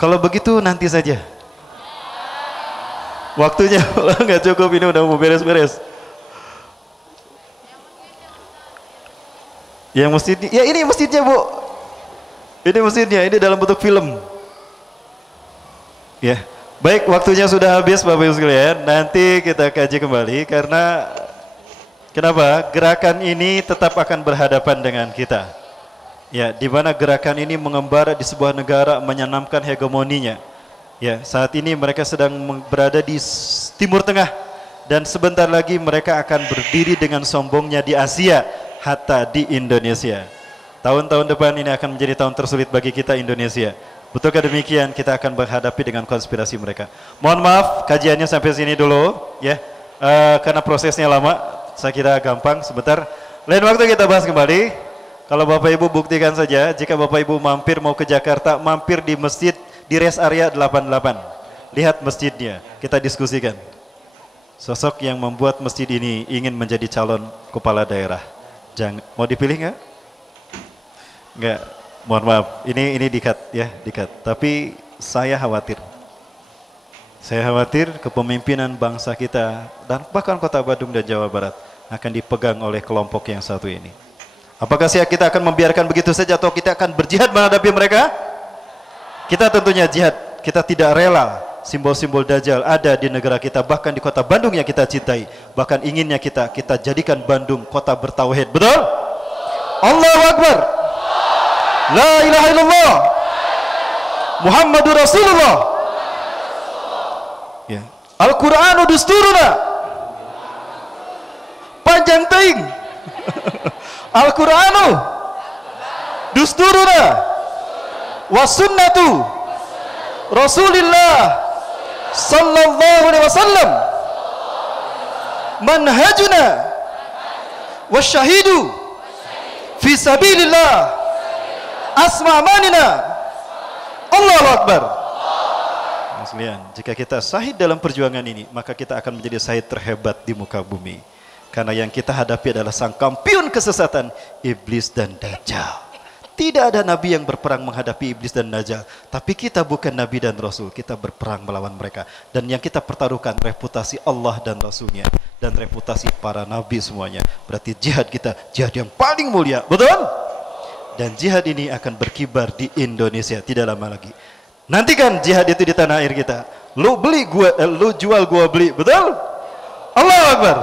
Kalau begitu nanti saja. Waktunya nggak cukup, ini udah mau beres-beres. Yang masjidnya, ya ini masjidnya Bu. Ini masjidnya, ini dalam bentuk film. Ya, baik, waktunya sudah habis Bapak Ibu sekalian. Nanti kita kaji kembali karena kenapa? Gerakan ini tetap akan berhadapan dengan kita. Ya, di mana gerakan ini mengembara di sebuah negara menyanamkan hegemoninya. Ya, saat ini mereka sedang berada di Timur Tengah dan sebentar lagi mereka akan berdiri dengan sombongnya di Asia, hatta di Indonesia. Tahun-tahun depan ini akan menjadi tahun tersulit bagi kita Indonesia. Betulkah demikian? Kita akan menghadapi dengan konspirasi mereka. Mohon maaf, kajiannya sampai sini dulu, ya. Karena prosesnya lama, saya kira gampang. Sebentar, lain waktu kita bahas kembali. Kalau Bapak Ibu buktikan saja, jika Bapak Ibu mampir mau ke Jakarta, mampir di masjid di rest area 88. Lihat masjidnya, kita diskusikan. Sosok yang membuat masjid ini ingin menjadi calon kepala daerah. Jangan, mau dipilih nggak? Nggak. Mohon maaf, ini dikat ya, dikat. Tapi saya khawatir. Saya khawatir kepemimpinan bangsa kita dan bahkan kota Bandung dan Jawa Barat akan dipegang oleh kelompok yang satu ini. Apakah kita akan membiarkan begitu saja atau kita akan berjihad menghadapi mereka? Kita tentunya jihad. Kita tidak rela simbol-simbol Dajjal ada di negara kita, bahkan di kota Bandung yang kita cintai. Bahkan inginnya kita jadikan Bandung kota bertauhid. Betul? Allahu Akbar. La ilaha illallah Muhammadur Rasulullah. Ya. Al-Qur'anu dusturuna. Panjang teing. Al-Qur'anu dusturuna. wa sunnatu Rasulillah sallallahu alaihi wasallam manhajuna wa syahidu fi sabilillah asma manina Allahu Akbar. Sekalian, jika kita sahid dalam perjuangan ini, maka kita akan menjadi sahid terhebat di muka bumi. Karena yang kita hadapi adalah sang kampiun kesesatan, iblis dan dajjal. Tidak ada nabi yang berperang menghadapi iblis dan dajjal. Tapi kita bukan nabi dan rasul, kita berperang melawan mereka. Dan yang kita pertaruhkan reputasi Allah dan rasulnya, dan reputasi para nabi semuanya. Berarti jihad kita, jihad yang paling mulia, betul? Dan jihad ini akan berkibar di Indonesia tidak lama lagi. Nantikan jihad itu di tanah air kita. Lu beli gua, lu jual gua beli, betul? Allahu Akbar.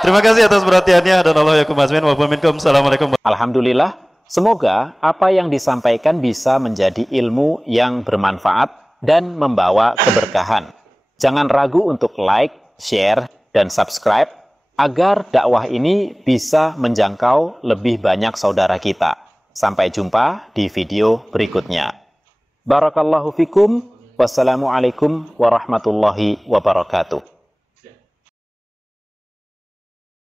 Terima kasih atas perhatiannya dan Allah yakum azmin wa minkum. Assalamualaikum. Alhamdulillah, semoga apa yang disampaikan bisa menjadi ilmu yang bermanfaat dan membawa keberkahan. Jangan ragu untuk like, share, dan subscribe agar dakwah ini bisa menjangkau lebih banyak saudara kita. Sampai jumpa di video berikutnya. Barakallahu fikum. Wassalamualaikum warahmatullahi wabarakatuh.